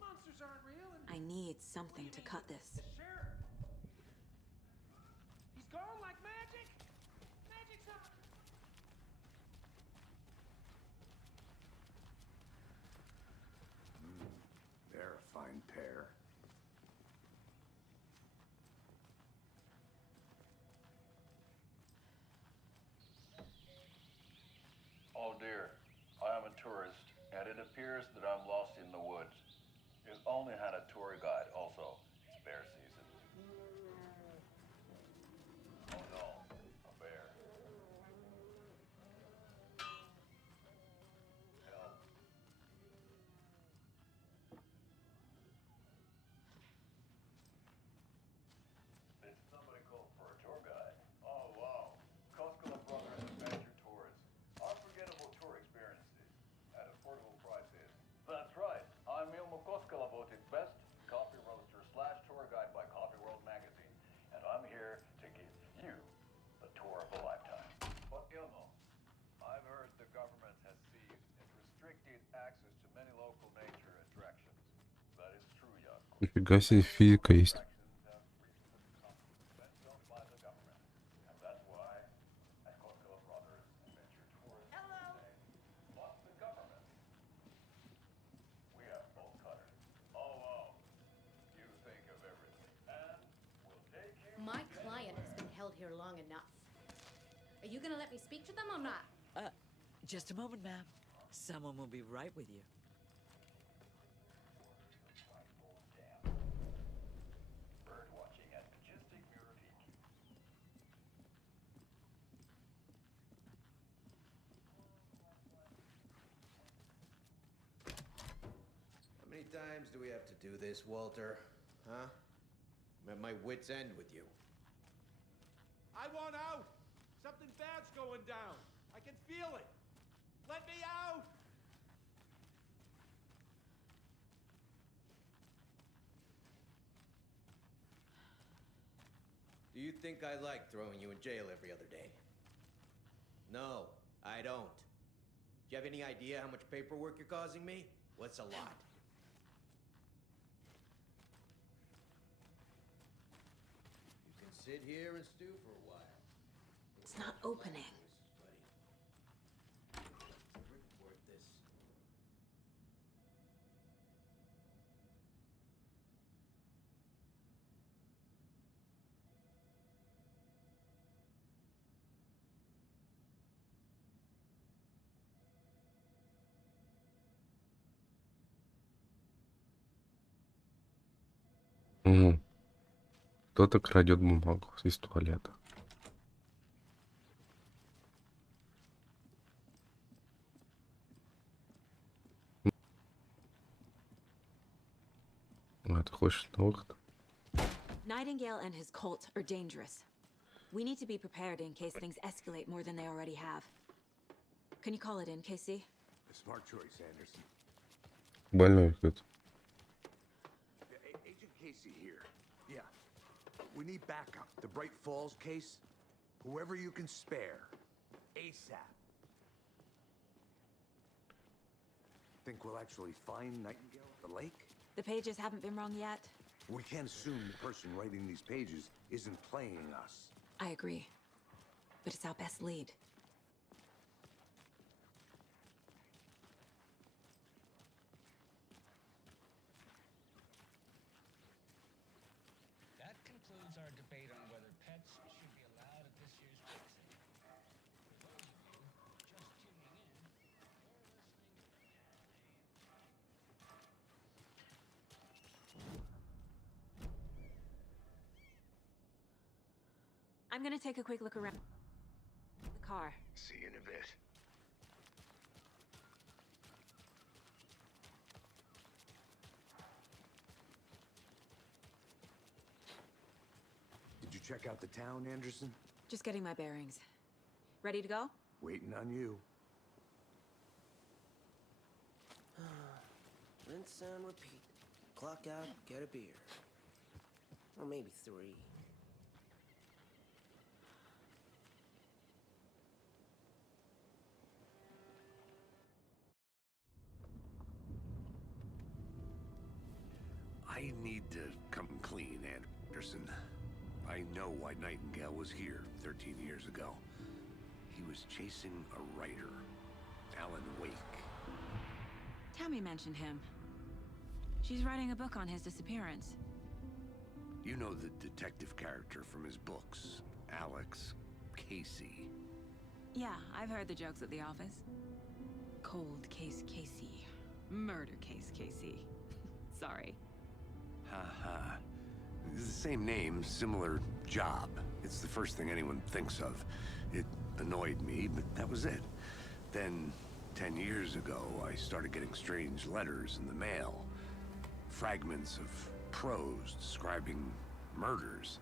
Monsters aren't real and... I need something to cut this. Sure. He's gone like magic. Magic's not... They're a fine pair. Oh dear, I am a tourist, and it appears that I'm lost in the woods. You've only had a tour guide, also. It's bear season. Oh no, a bear. Help. Did somebody call for a tour guide? Oh wow, Koskela Brothers Adventure Tours. Unforgettable tour experiences at affordable prices. That's right. I'm Ilmo Koskela, voted best coffee roaster / tour guide by Coffee World magazine, and I'm here to give you the tour of a lifetime. But Ilmo, I've heard the government has seized and restricted access to many local nature attractions. That is true, Yasko. Нифига себе, физика есть. My client has been held here long enough. Are you gonna let me speak to them or not? Just a moment, ma'am. Someone will be right with you. Bird watching at majestic Muratiki. How many times do we have to do this, Walter? Huh? I'm at my wit's end with you. I want out! Something bad's going down. I can feel it. Let me out! Do you think I like throwing you in jail every other day? No, I don't. Do you have any idea how much paperwork you're causing me? What's a lot? You can sit here and stew for a while. It's not opening. Worth this. Угу. Кто-то крадет бумагу из туалета. А, ты хочешь на выход? Nightingale and his cult are dangerous. We need to be prepared in case things escalate more than they already have. Can you call it in, Casey? A smart choice, Anderson. Больной какой-то. Agent Casey here. Yeah. We need backup. The Bright Falls case. Whoever you can spare. ASAP. Think we'll actually find Nightingale at the lake? The pages haven't been wrong yet. We can't assume the person writing these pages isn't playing us. I agree. But it's our best lead. That concludes our debate on whether pets should be allowed at this year's pet sale. For those of you just tuning in, you're listening to I'm gonna take a quick look around the car. See you in a bit. Did you check out the town, Anderson? Just getting my bearings. Ready to go? Waiting on you. Been rinse and repeat. Clock out, get a beer. Or maybe 3. I need to come clean, Anderson. I know why Nightingale was here 13 years ago. He was chasing a writer, Alan Wake. Tammy mentioned him. She's writing a book on his disappearance. You know the detective character from his books, Alex Casey. Yeah, I've heard the jokes at the office. Cold case Casey. Murder case Casey. Sorry. Ha. It's the same name, similar job. It's the first thing anyone thinks of. It annoyed me, but that was it. Then, 10 years ago, I started getting strange letters in the mail. Fragments of prose describing murders.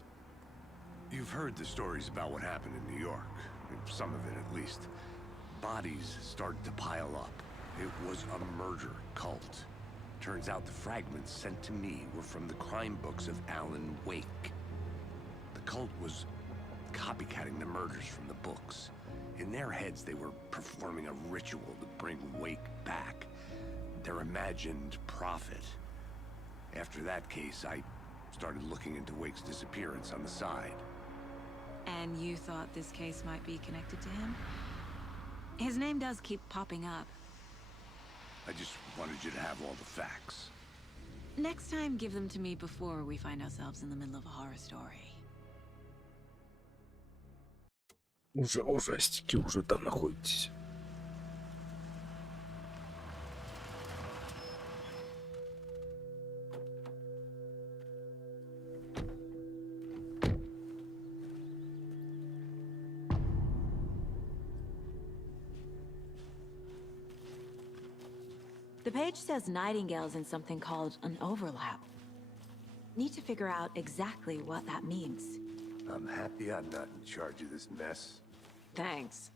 You've heard the stories about what happened in New York. Some of it, at least. Bodies started to pile up. It was a murder cult. Turns out the fragments sent to me were from the crime books of Alan Wake. The cult was copycatting the murders from the books. In their heads, they were performing a ritual to bring Wake back. Their imagined prophet. After that case, I started looking into Wake's disappearance on the side. And you thought this case might be connected to him? His name does keep popping up. I just wanted you to have all the facts. Next time, give them to me before we find ourselves in the middle of a horror story. Уже ужастики, уже там находитесь. The page says Nightingale's in something called an overlap. Need to figure out exactly what that means. I'm happy I'm not in charge of this mess. Thanks.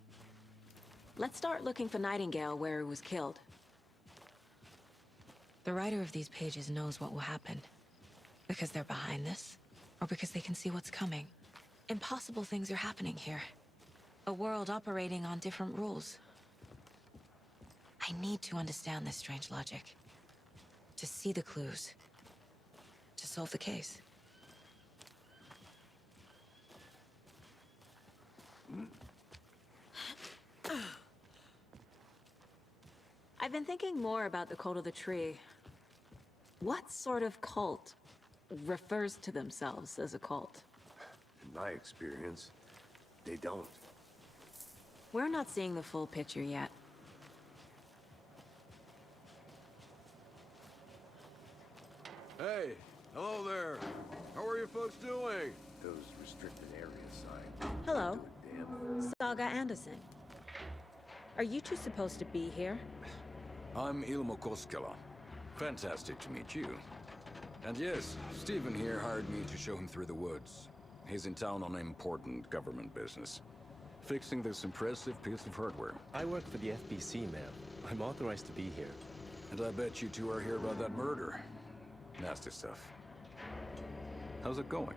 Let's start looking for Nightingale where he was killed. The writer of these pages knows what will happen. Because they're behind this, or because they can see what's coming. Impossible things are happening here. A world operating on different rules. I need to understand this strange logic. To see the clues. To solve the case. I've been thinking more about the cult of the tree. What sort of cult refers to themselves as a cult? In my experience, they don't. We're not seeing the full picture yet. Hey, hello there. How are you folks doing? Those restricted area signs. Hello, Saga Anderson. Are you two supposed to be here? I'm Ilmo Koskela. Fantastic to meet you. And yes, Stephen here hired me to show him through the woods. He's in town on important government business. Fixing this impressive piece of hardware. I work for the FBC, ma'am. I'm authorized to be here. And I bet you two are here about that murder. Nasty stuff. How's it going?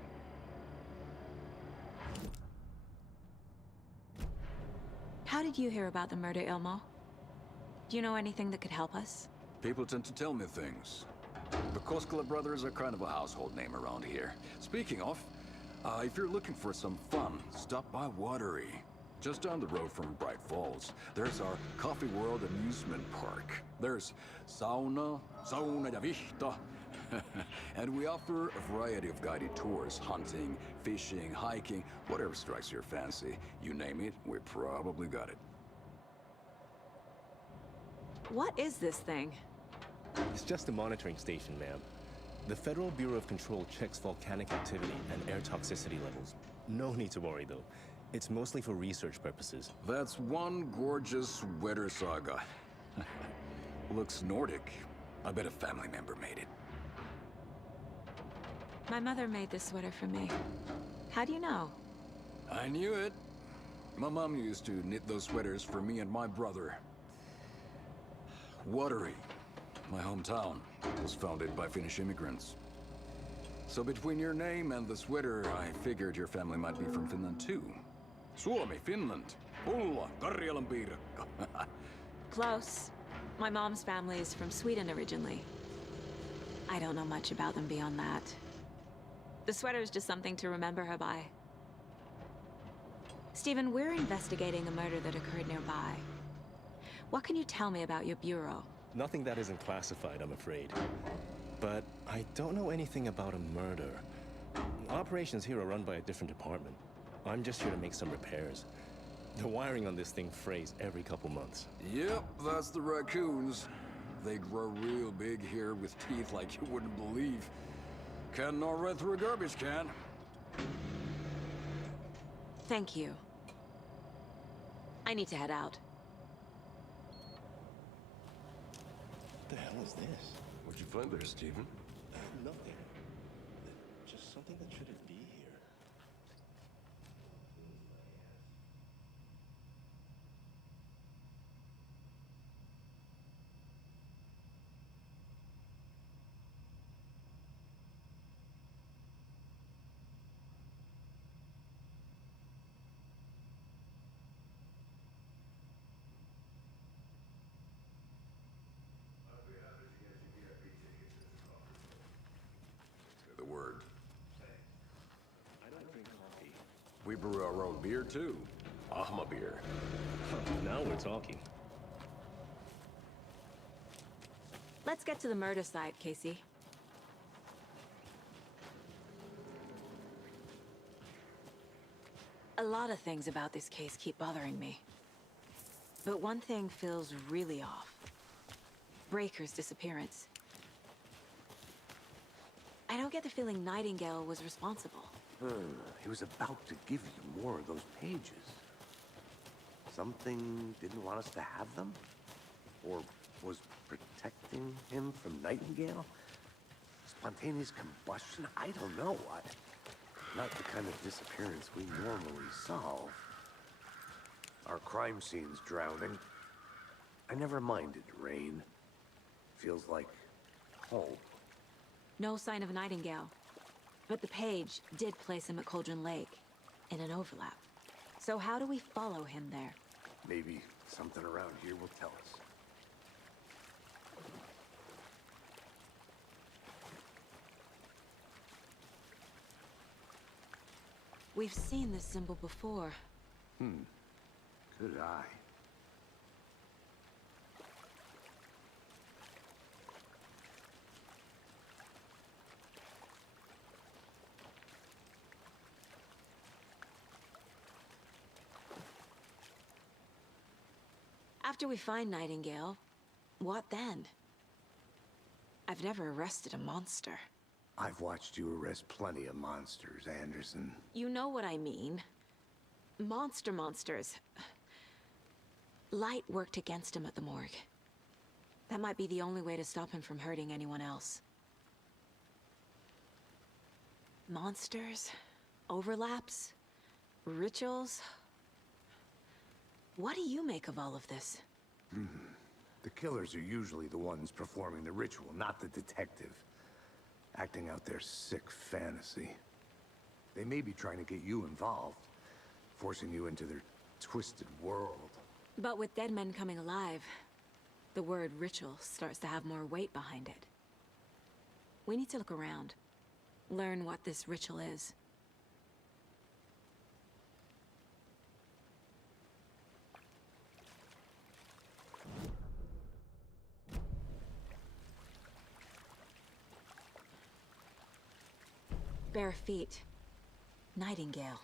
How did you hear about the murder, Ilmo? Do you know anything that could help us? People tend to tell me things. The Koskela brothers are kind of a household name around here. Speaking of, if you're looking for some fun, stop by Watery. Just down the road from Bright Falls, there's our Coffee World amusement park. There's sauna ja vihta. And we offer a variety of guided tours, hunting, fishing, hiking, whatever strikes your fancy. You name it, we probably got it. What is this thing? It's just a monitoring station, ma'am. The Federal Bureau of Control checks volcanic activity and air toxicity levels. No need to worry, though. It's mostly for research purposes. That's one gorgeous sweater, Saga. Looks Nordic. I bet a family member made it. My mother made this sweater for me. How do you know? I knew it. My mom used to knit those sweaters for me and my brother. Watery. my hometown, was founded by Finnish immigrants. So between your name and the sweater, I figured your family might be from Finland too. Suomi, Finland. Pulla, Karjalan piirakka. Close. My mom's family is from Sweden originally. I don't know much about them beyond that. The sweater is just something to remember her by. Stephen, we're investigating a murder that occurred nearby. What can you tell me about your bureau? Nothing that isn't classified, I'm afraid. But I don't know anything about a murder. Operations here are run by a different department. I'm just here to make some repairs. The wiring on this thing frays every couple months. Yep, that's the raccoons. They grow real big here with teeth like you wouldn't believe. Can't gnaw right through a garbage can. Thank you. I need to head out. What the hell is this? What'd you find there, Stephen? Nothing. Just something that shouldn't be here. The word. I don't drink coffee. We brew our own beer, too. Ahma beer. Now we're talking. Let's get to the murder site, Casey. A lot of things about this case keep bothering me. But one thing feels really off. Breaker's disappearance. I don't get the feeling Nightingale was responsible. He was about to give you more of those pages. Something didn't want us to have them? Or was protecting him from Nightingale? Spontaneous combustion? I don't know. Not the kind of disappearance we normally solve. Our crime scene's drowning. I never minded rain. Feels like home. No sign of Nightingale. But the page did place him at Cauldron Lake, in an overlap. So how do we follow him there? Maybe something around here will tell us. We've seen this symbol before. Good eye. After we find Nightingale, what then? I've never arrested a monster. I've watched you arrest plenty of monsters, Anderson. You know what I mean. Monsters. Light worked against him at the morgue. That might be the only way to stop him from hurting anyone else. Monsters? Overlaps? Rituals? What do you make of all of this? The killers are usually the ones performing the ritual, not the detective. Acting out their sick fantasy. They may be trying to get you involved, forcing you into their twisted world. But with dead men coming alive, the word ritual starts to have more weight behind it. We need to look around, learn what this ritual is. Bare feet. Nightingale.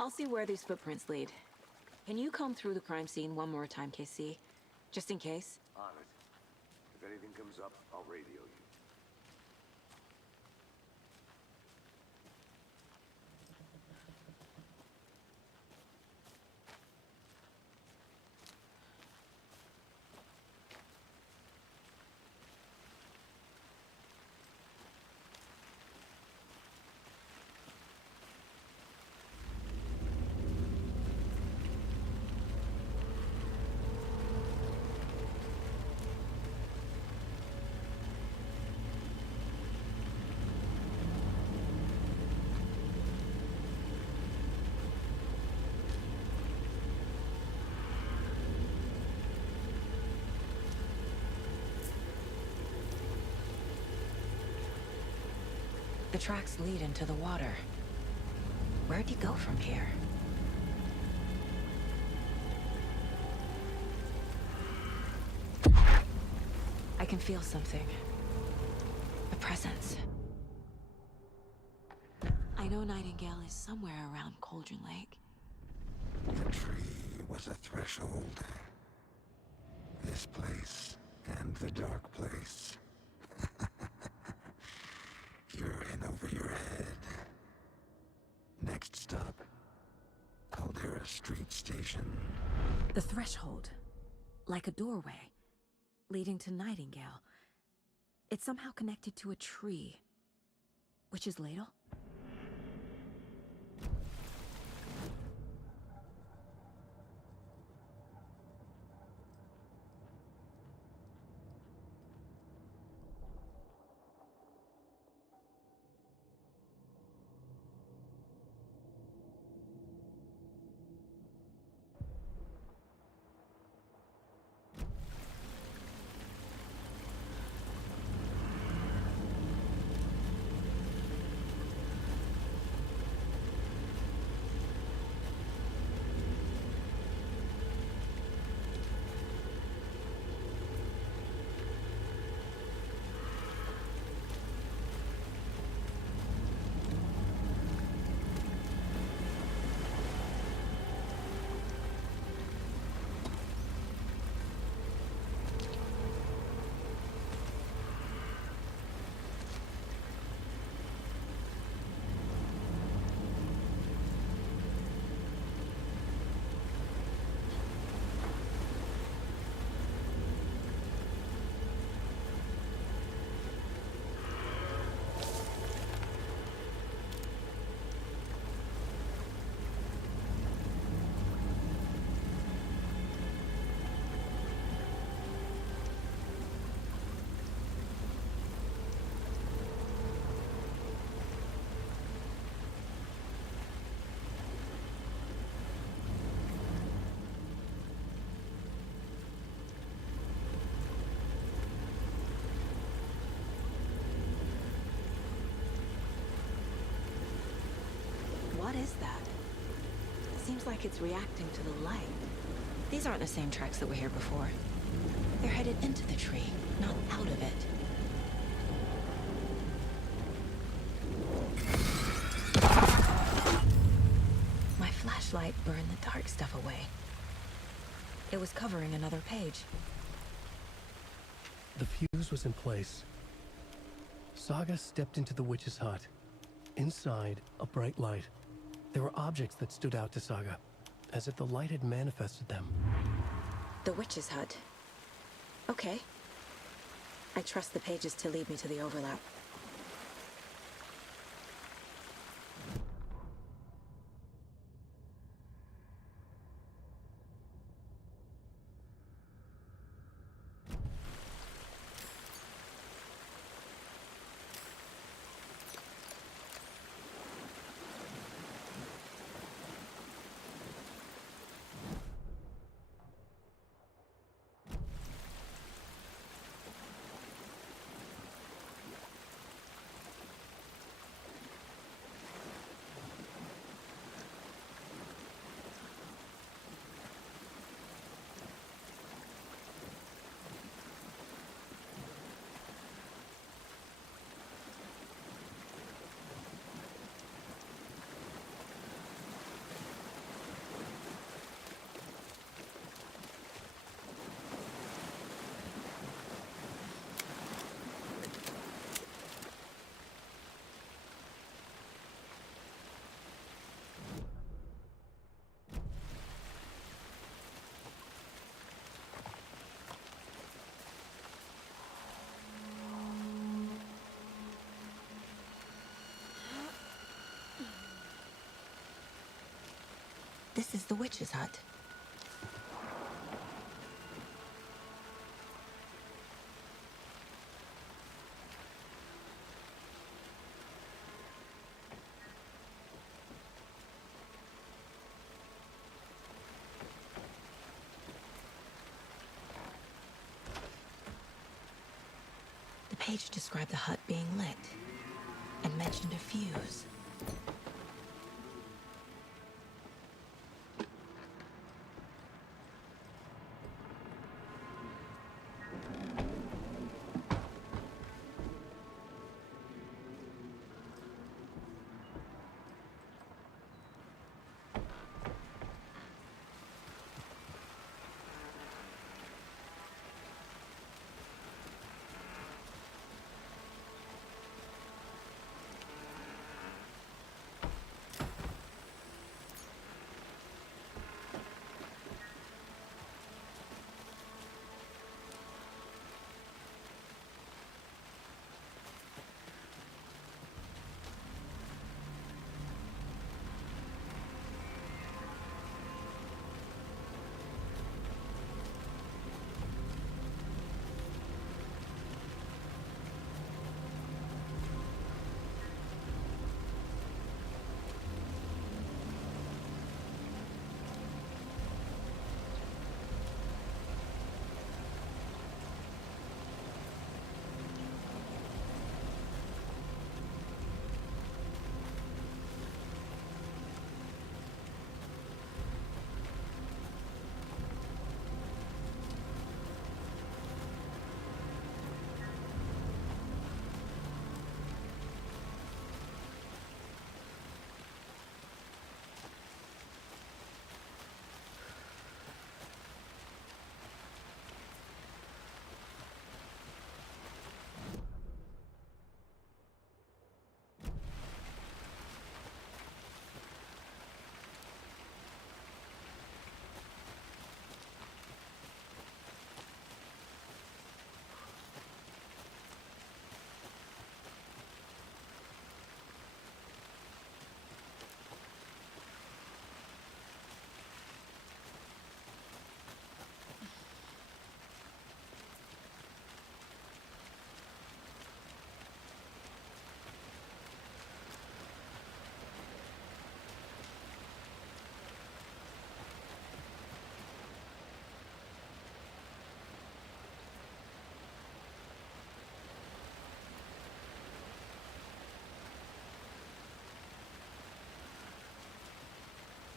I'll see where these footprints lead. Can you comb through the crime scene one more time, KC? Just in case? On it. If anything comes up, I'll radio you. The tracks lead into the water. Where'd he go from here? I can feel something. A presence. I know Nightingale is somewhere around Cauldron Lake. The tree was a threshold. This place and the dark place. You're in over your head. Next stop, Caldera Street Station. The threshold. Like a doorway. Leading to Nightingale. It's somehow connected to a tree. Witch's Ladle? What is that? Seems like it's reacting to the light. These aren't the same tracks that were here before. They're headed into the tree, not out of it. My flashlight burned the dark stuff away. It was covering another page. The fuse was in place. Saga stepped into the witch's hut. Inside, a bright light. There were objects that stood out to Saga, as if the light had manifested them. The witch's hut. Okay. I trust the pages to lead me to the overlap. This is the witch's hut. The page described the hut being lit, and even mentioned a fuse.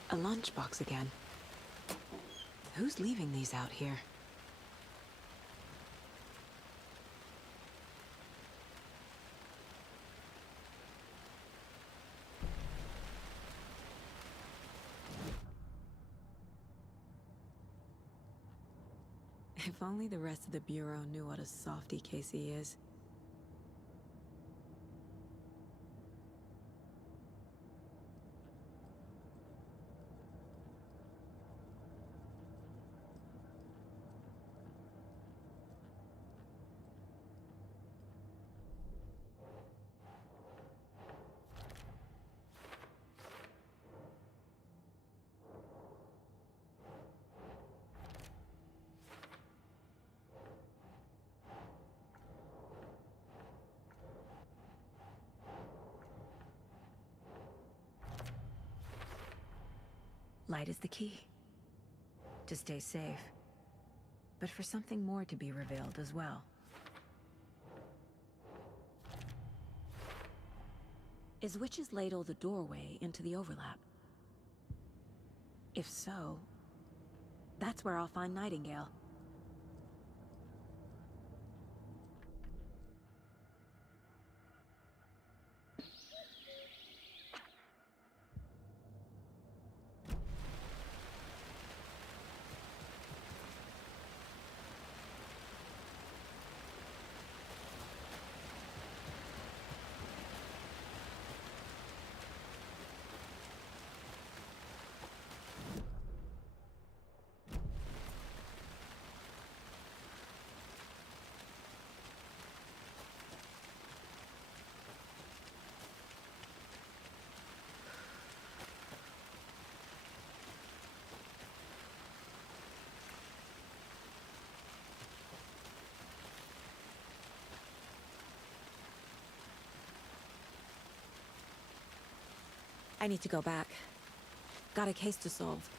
A lunchbox again. Who's leaving these out here? If only the rest of the Bureau knew what a softy Casey is. Light is the key. To stay safe. But for something more to be revealed as well. Is Witch's Ladle the doorway into the overlap? If so, that's where I'll find Nightingale. I need to go back. Got a case to solve.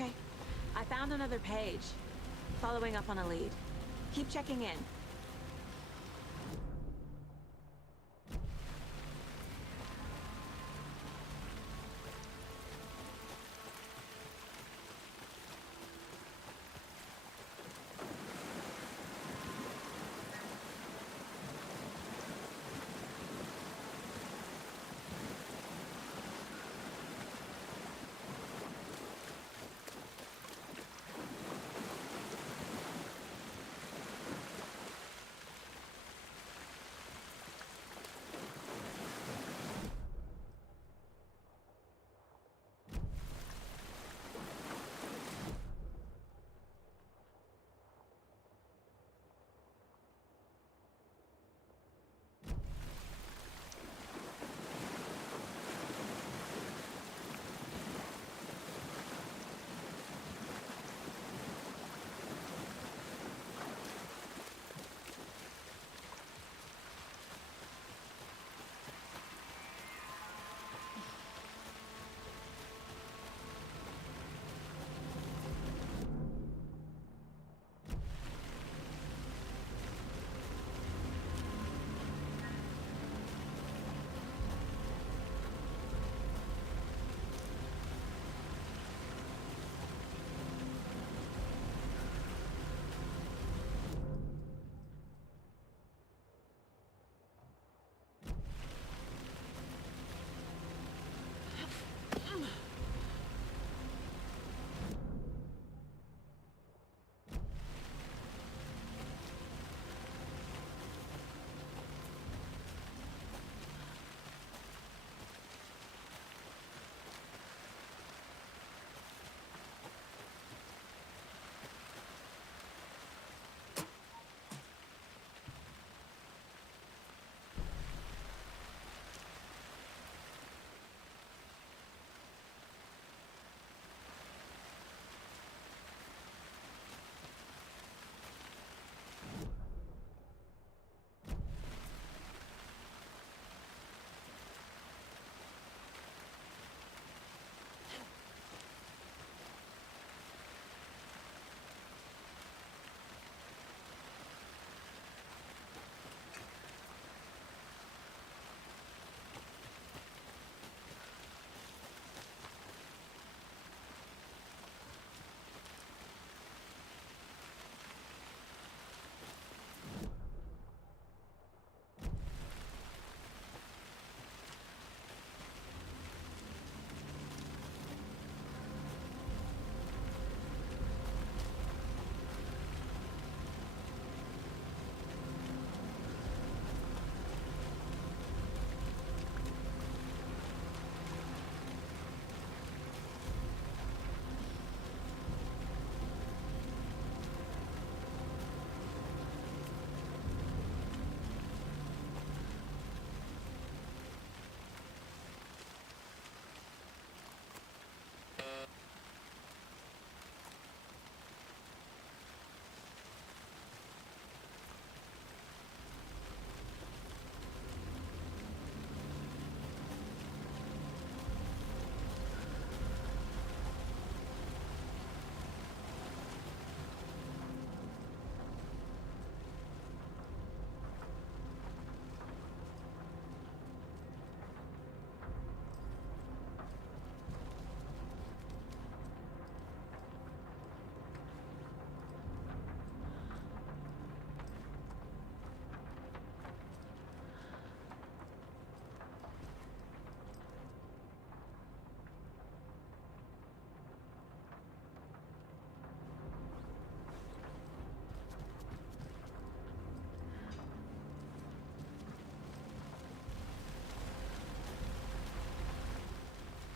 Okay. I found another page. Following up on a lead. Keep checking in.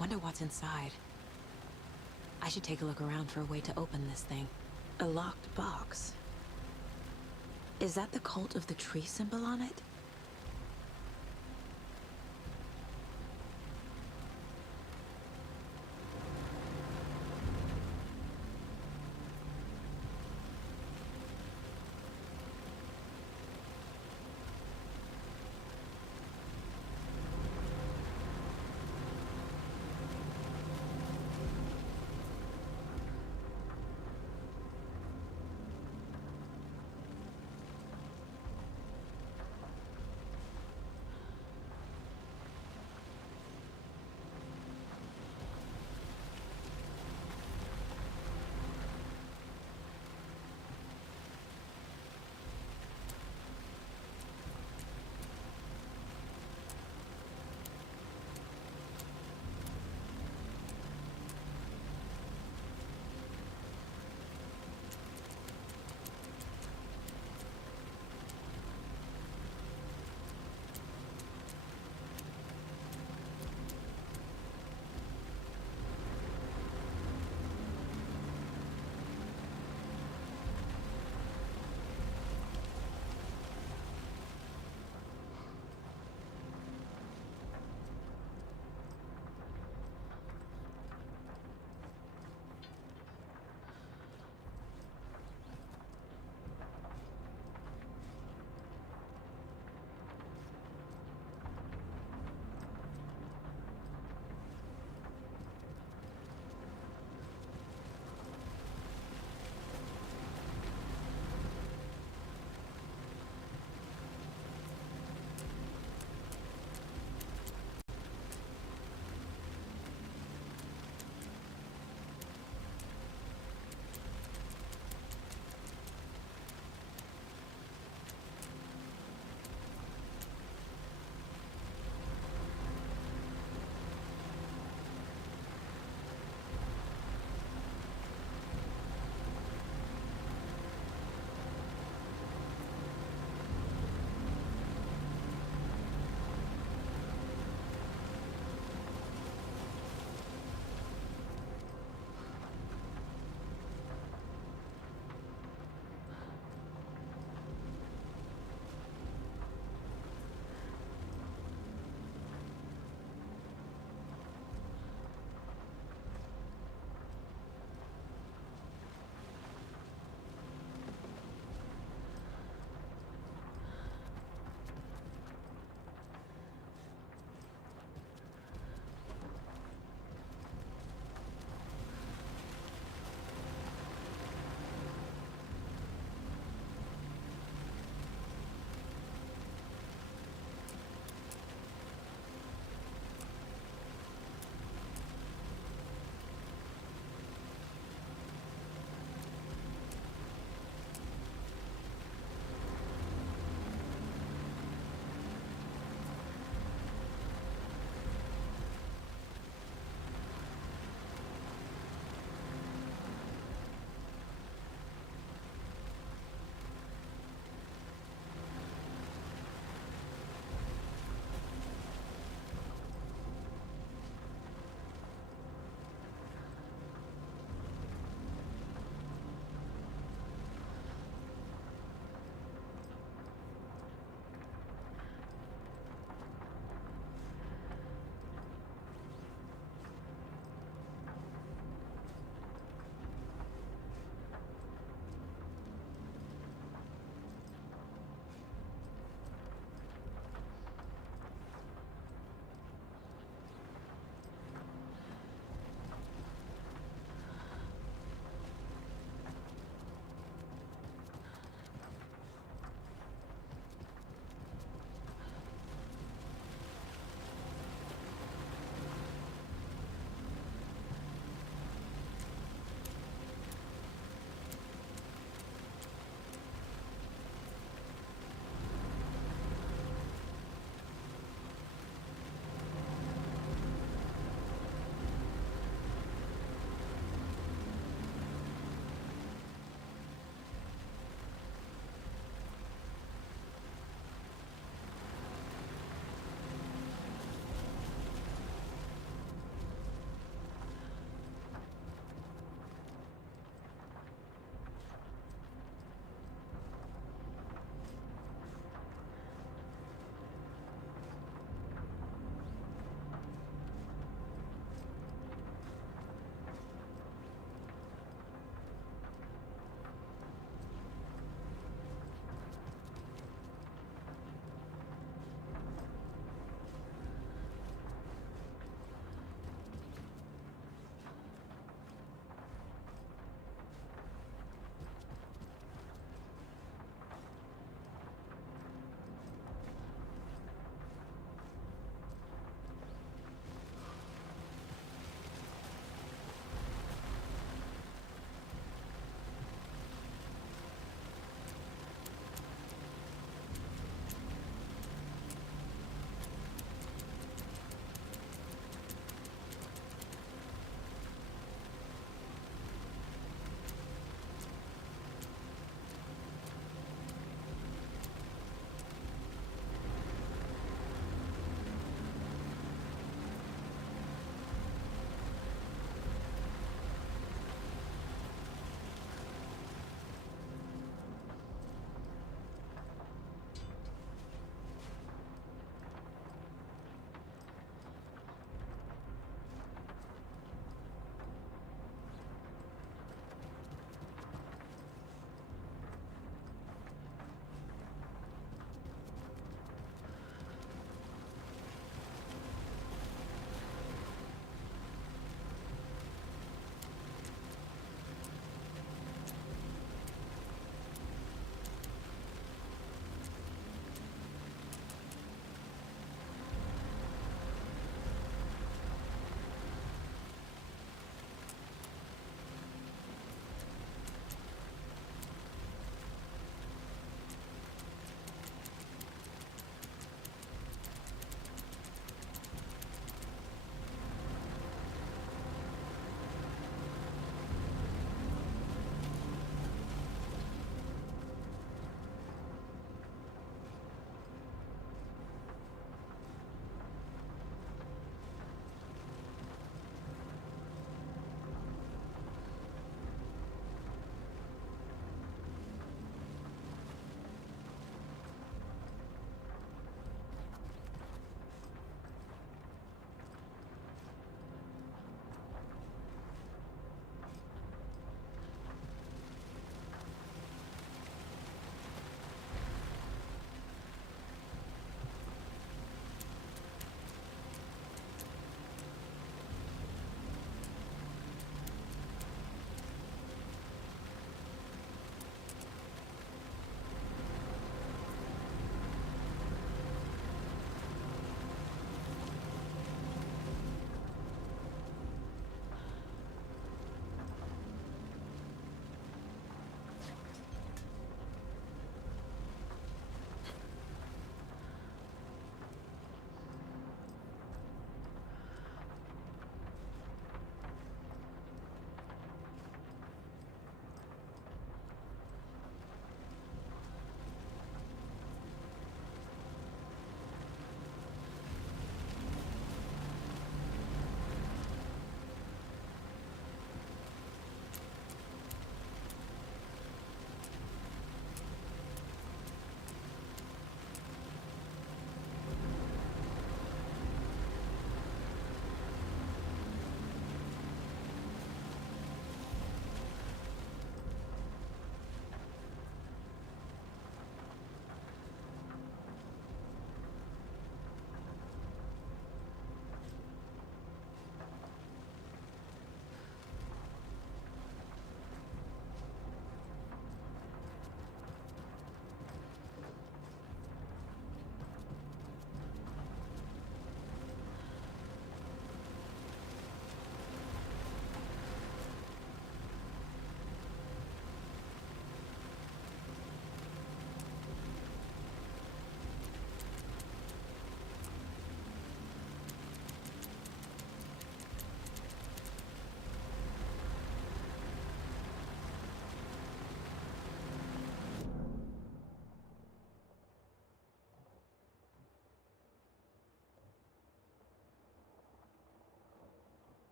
Wonder what's inside. I should take a look around for a way to open this thing. A locked box. Is that the cult of the tree symbol on it?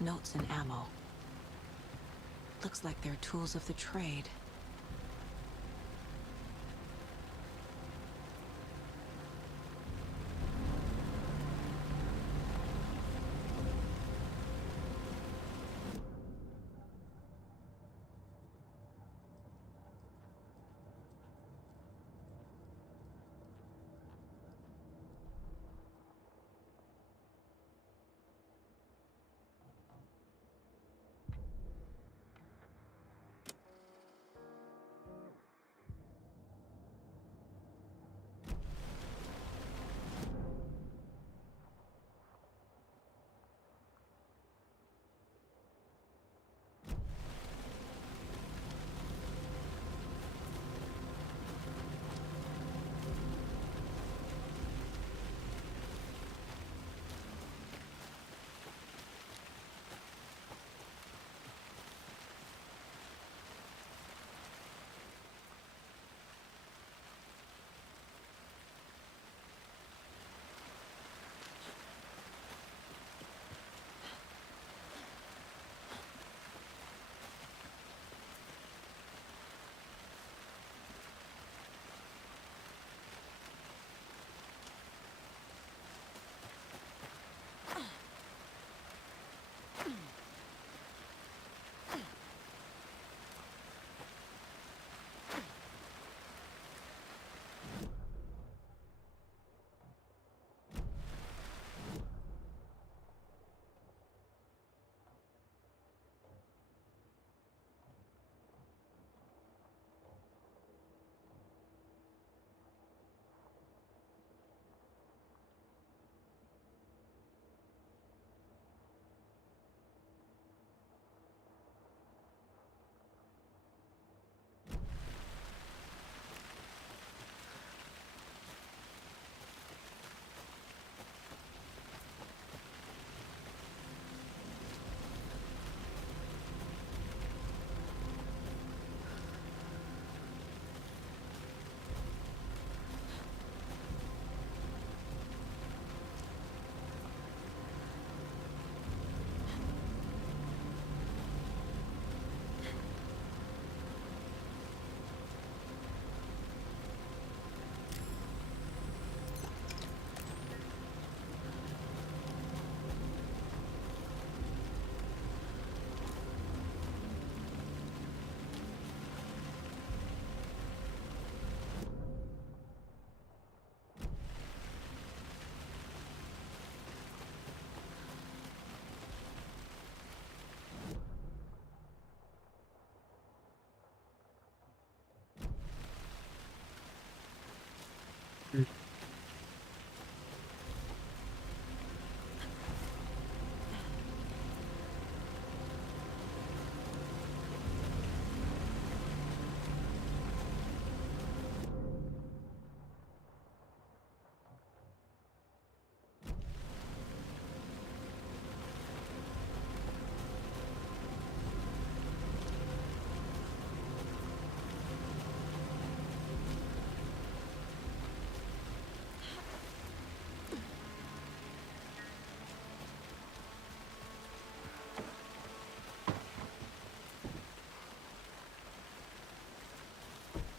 Notes and ammo. Looks like they're tools of the trade.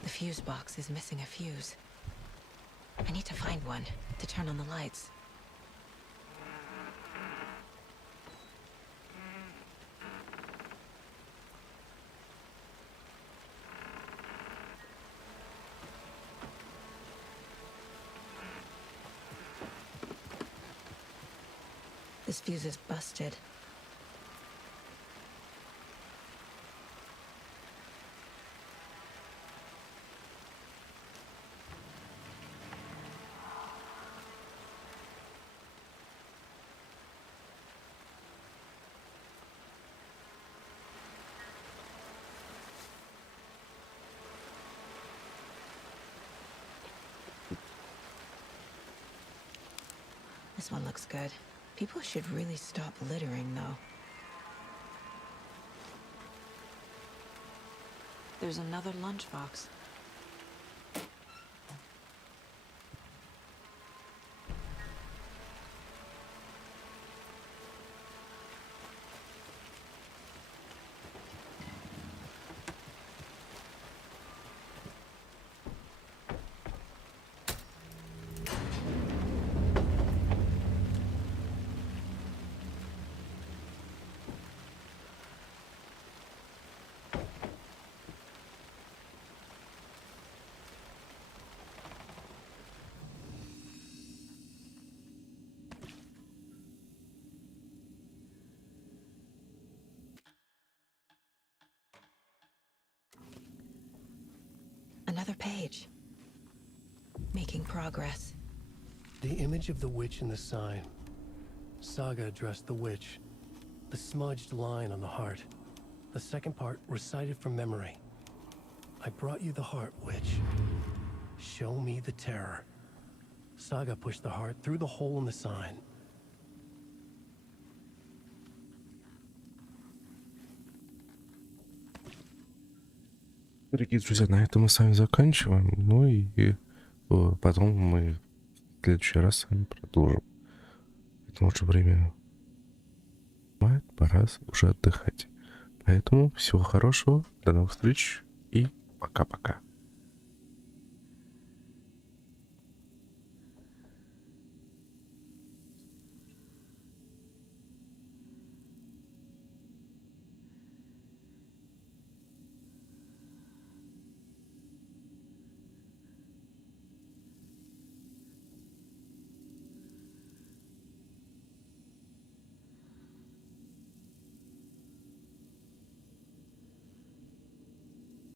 The fuse box is missing a fuse. I need to find one to turn on the lights. This fuse is busted. This one looks good. People should really stop littering, though. There's another lunchbox. Another page. Making progress. The image of the witch in the sign. Saga addressed the witch. The smudged line on the heart. The second part recited from memory. I brought you the heart, witch. Show me the terror. Saga pushed the heart through the hole in the sign. Дорогие друзья, на этом мы с вами заканчиваем. Ну и потом мы в следующий раз с вами продолжим. Потому что время пора уже отдыхать. Поэтому всего хорошего, до новых встреч и пока-пока.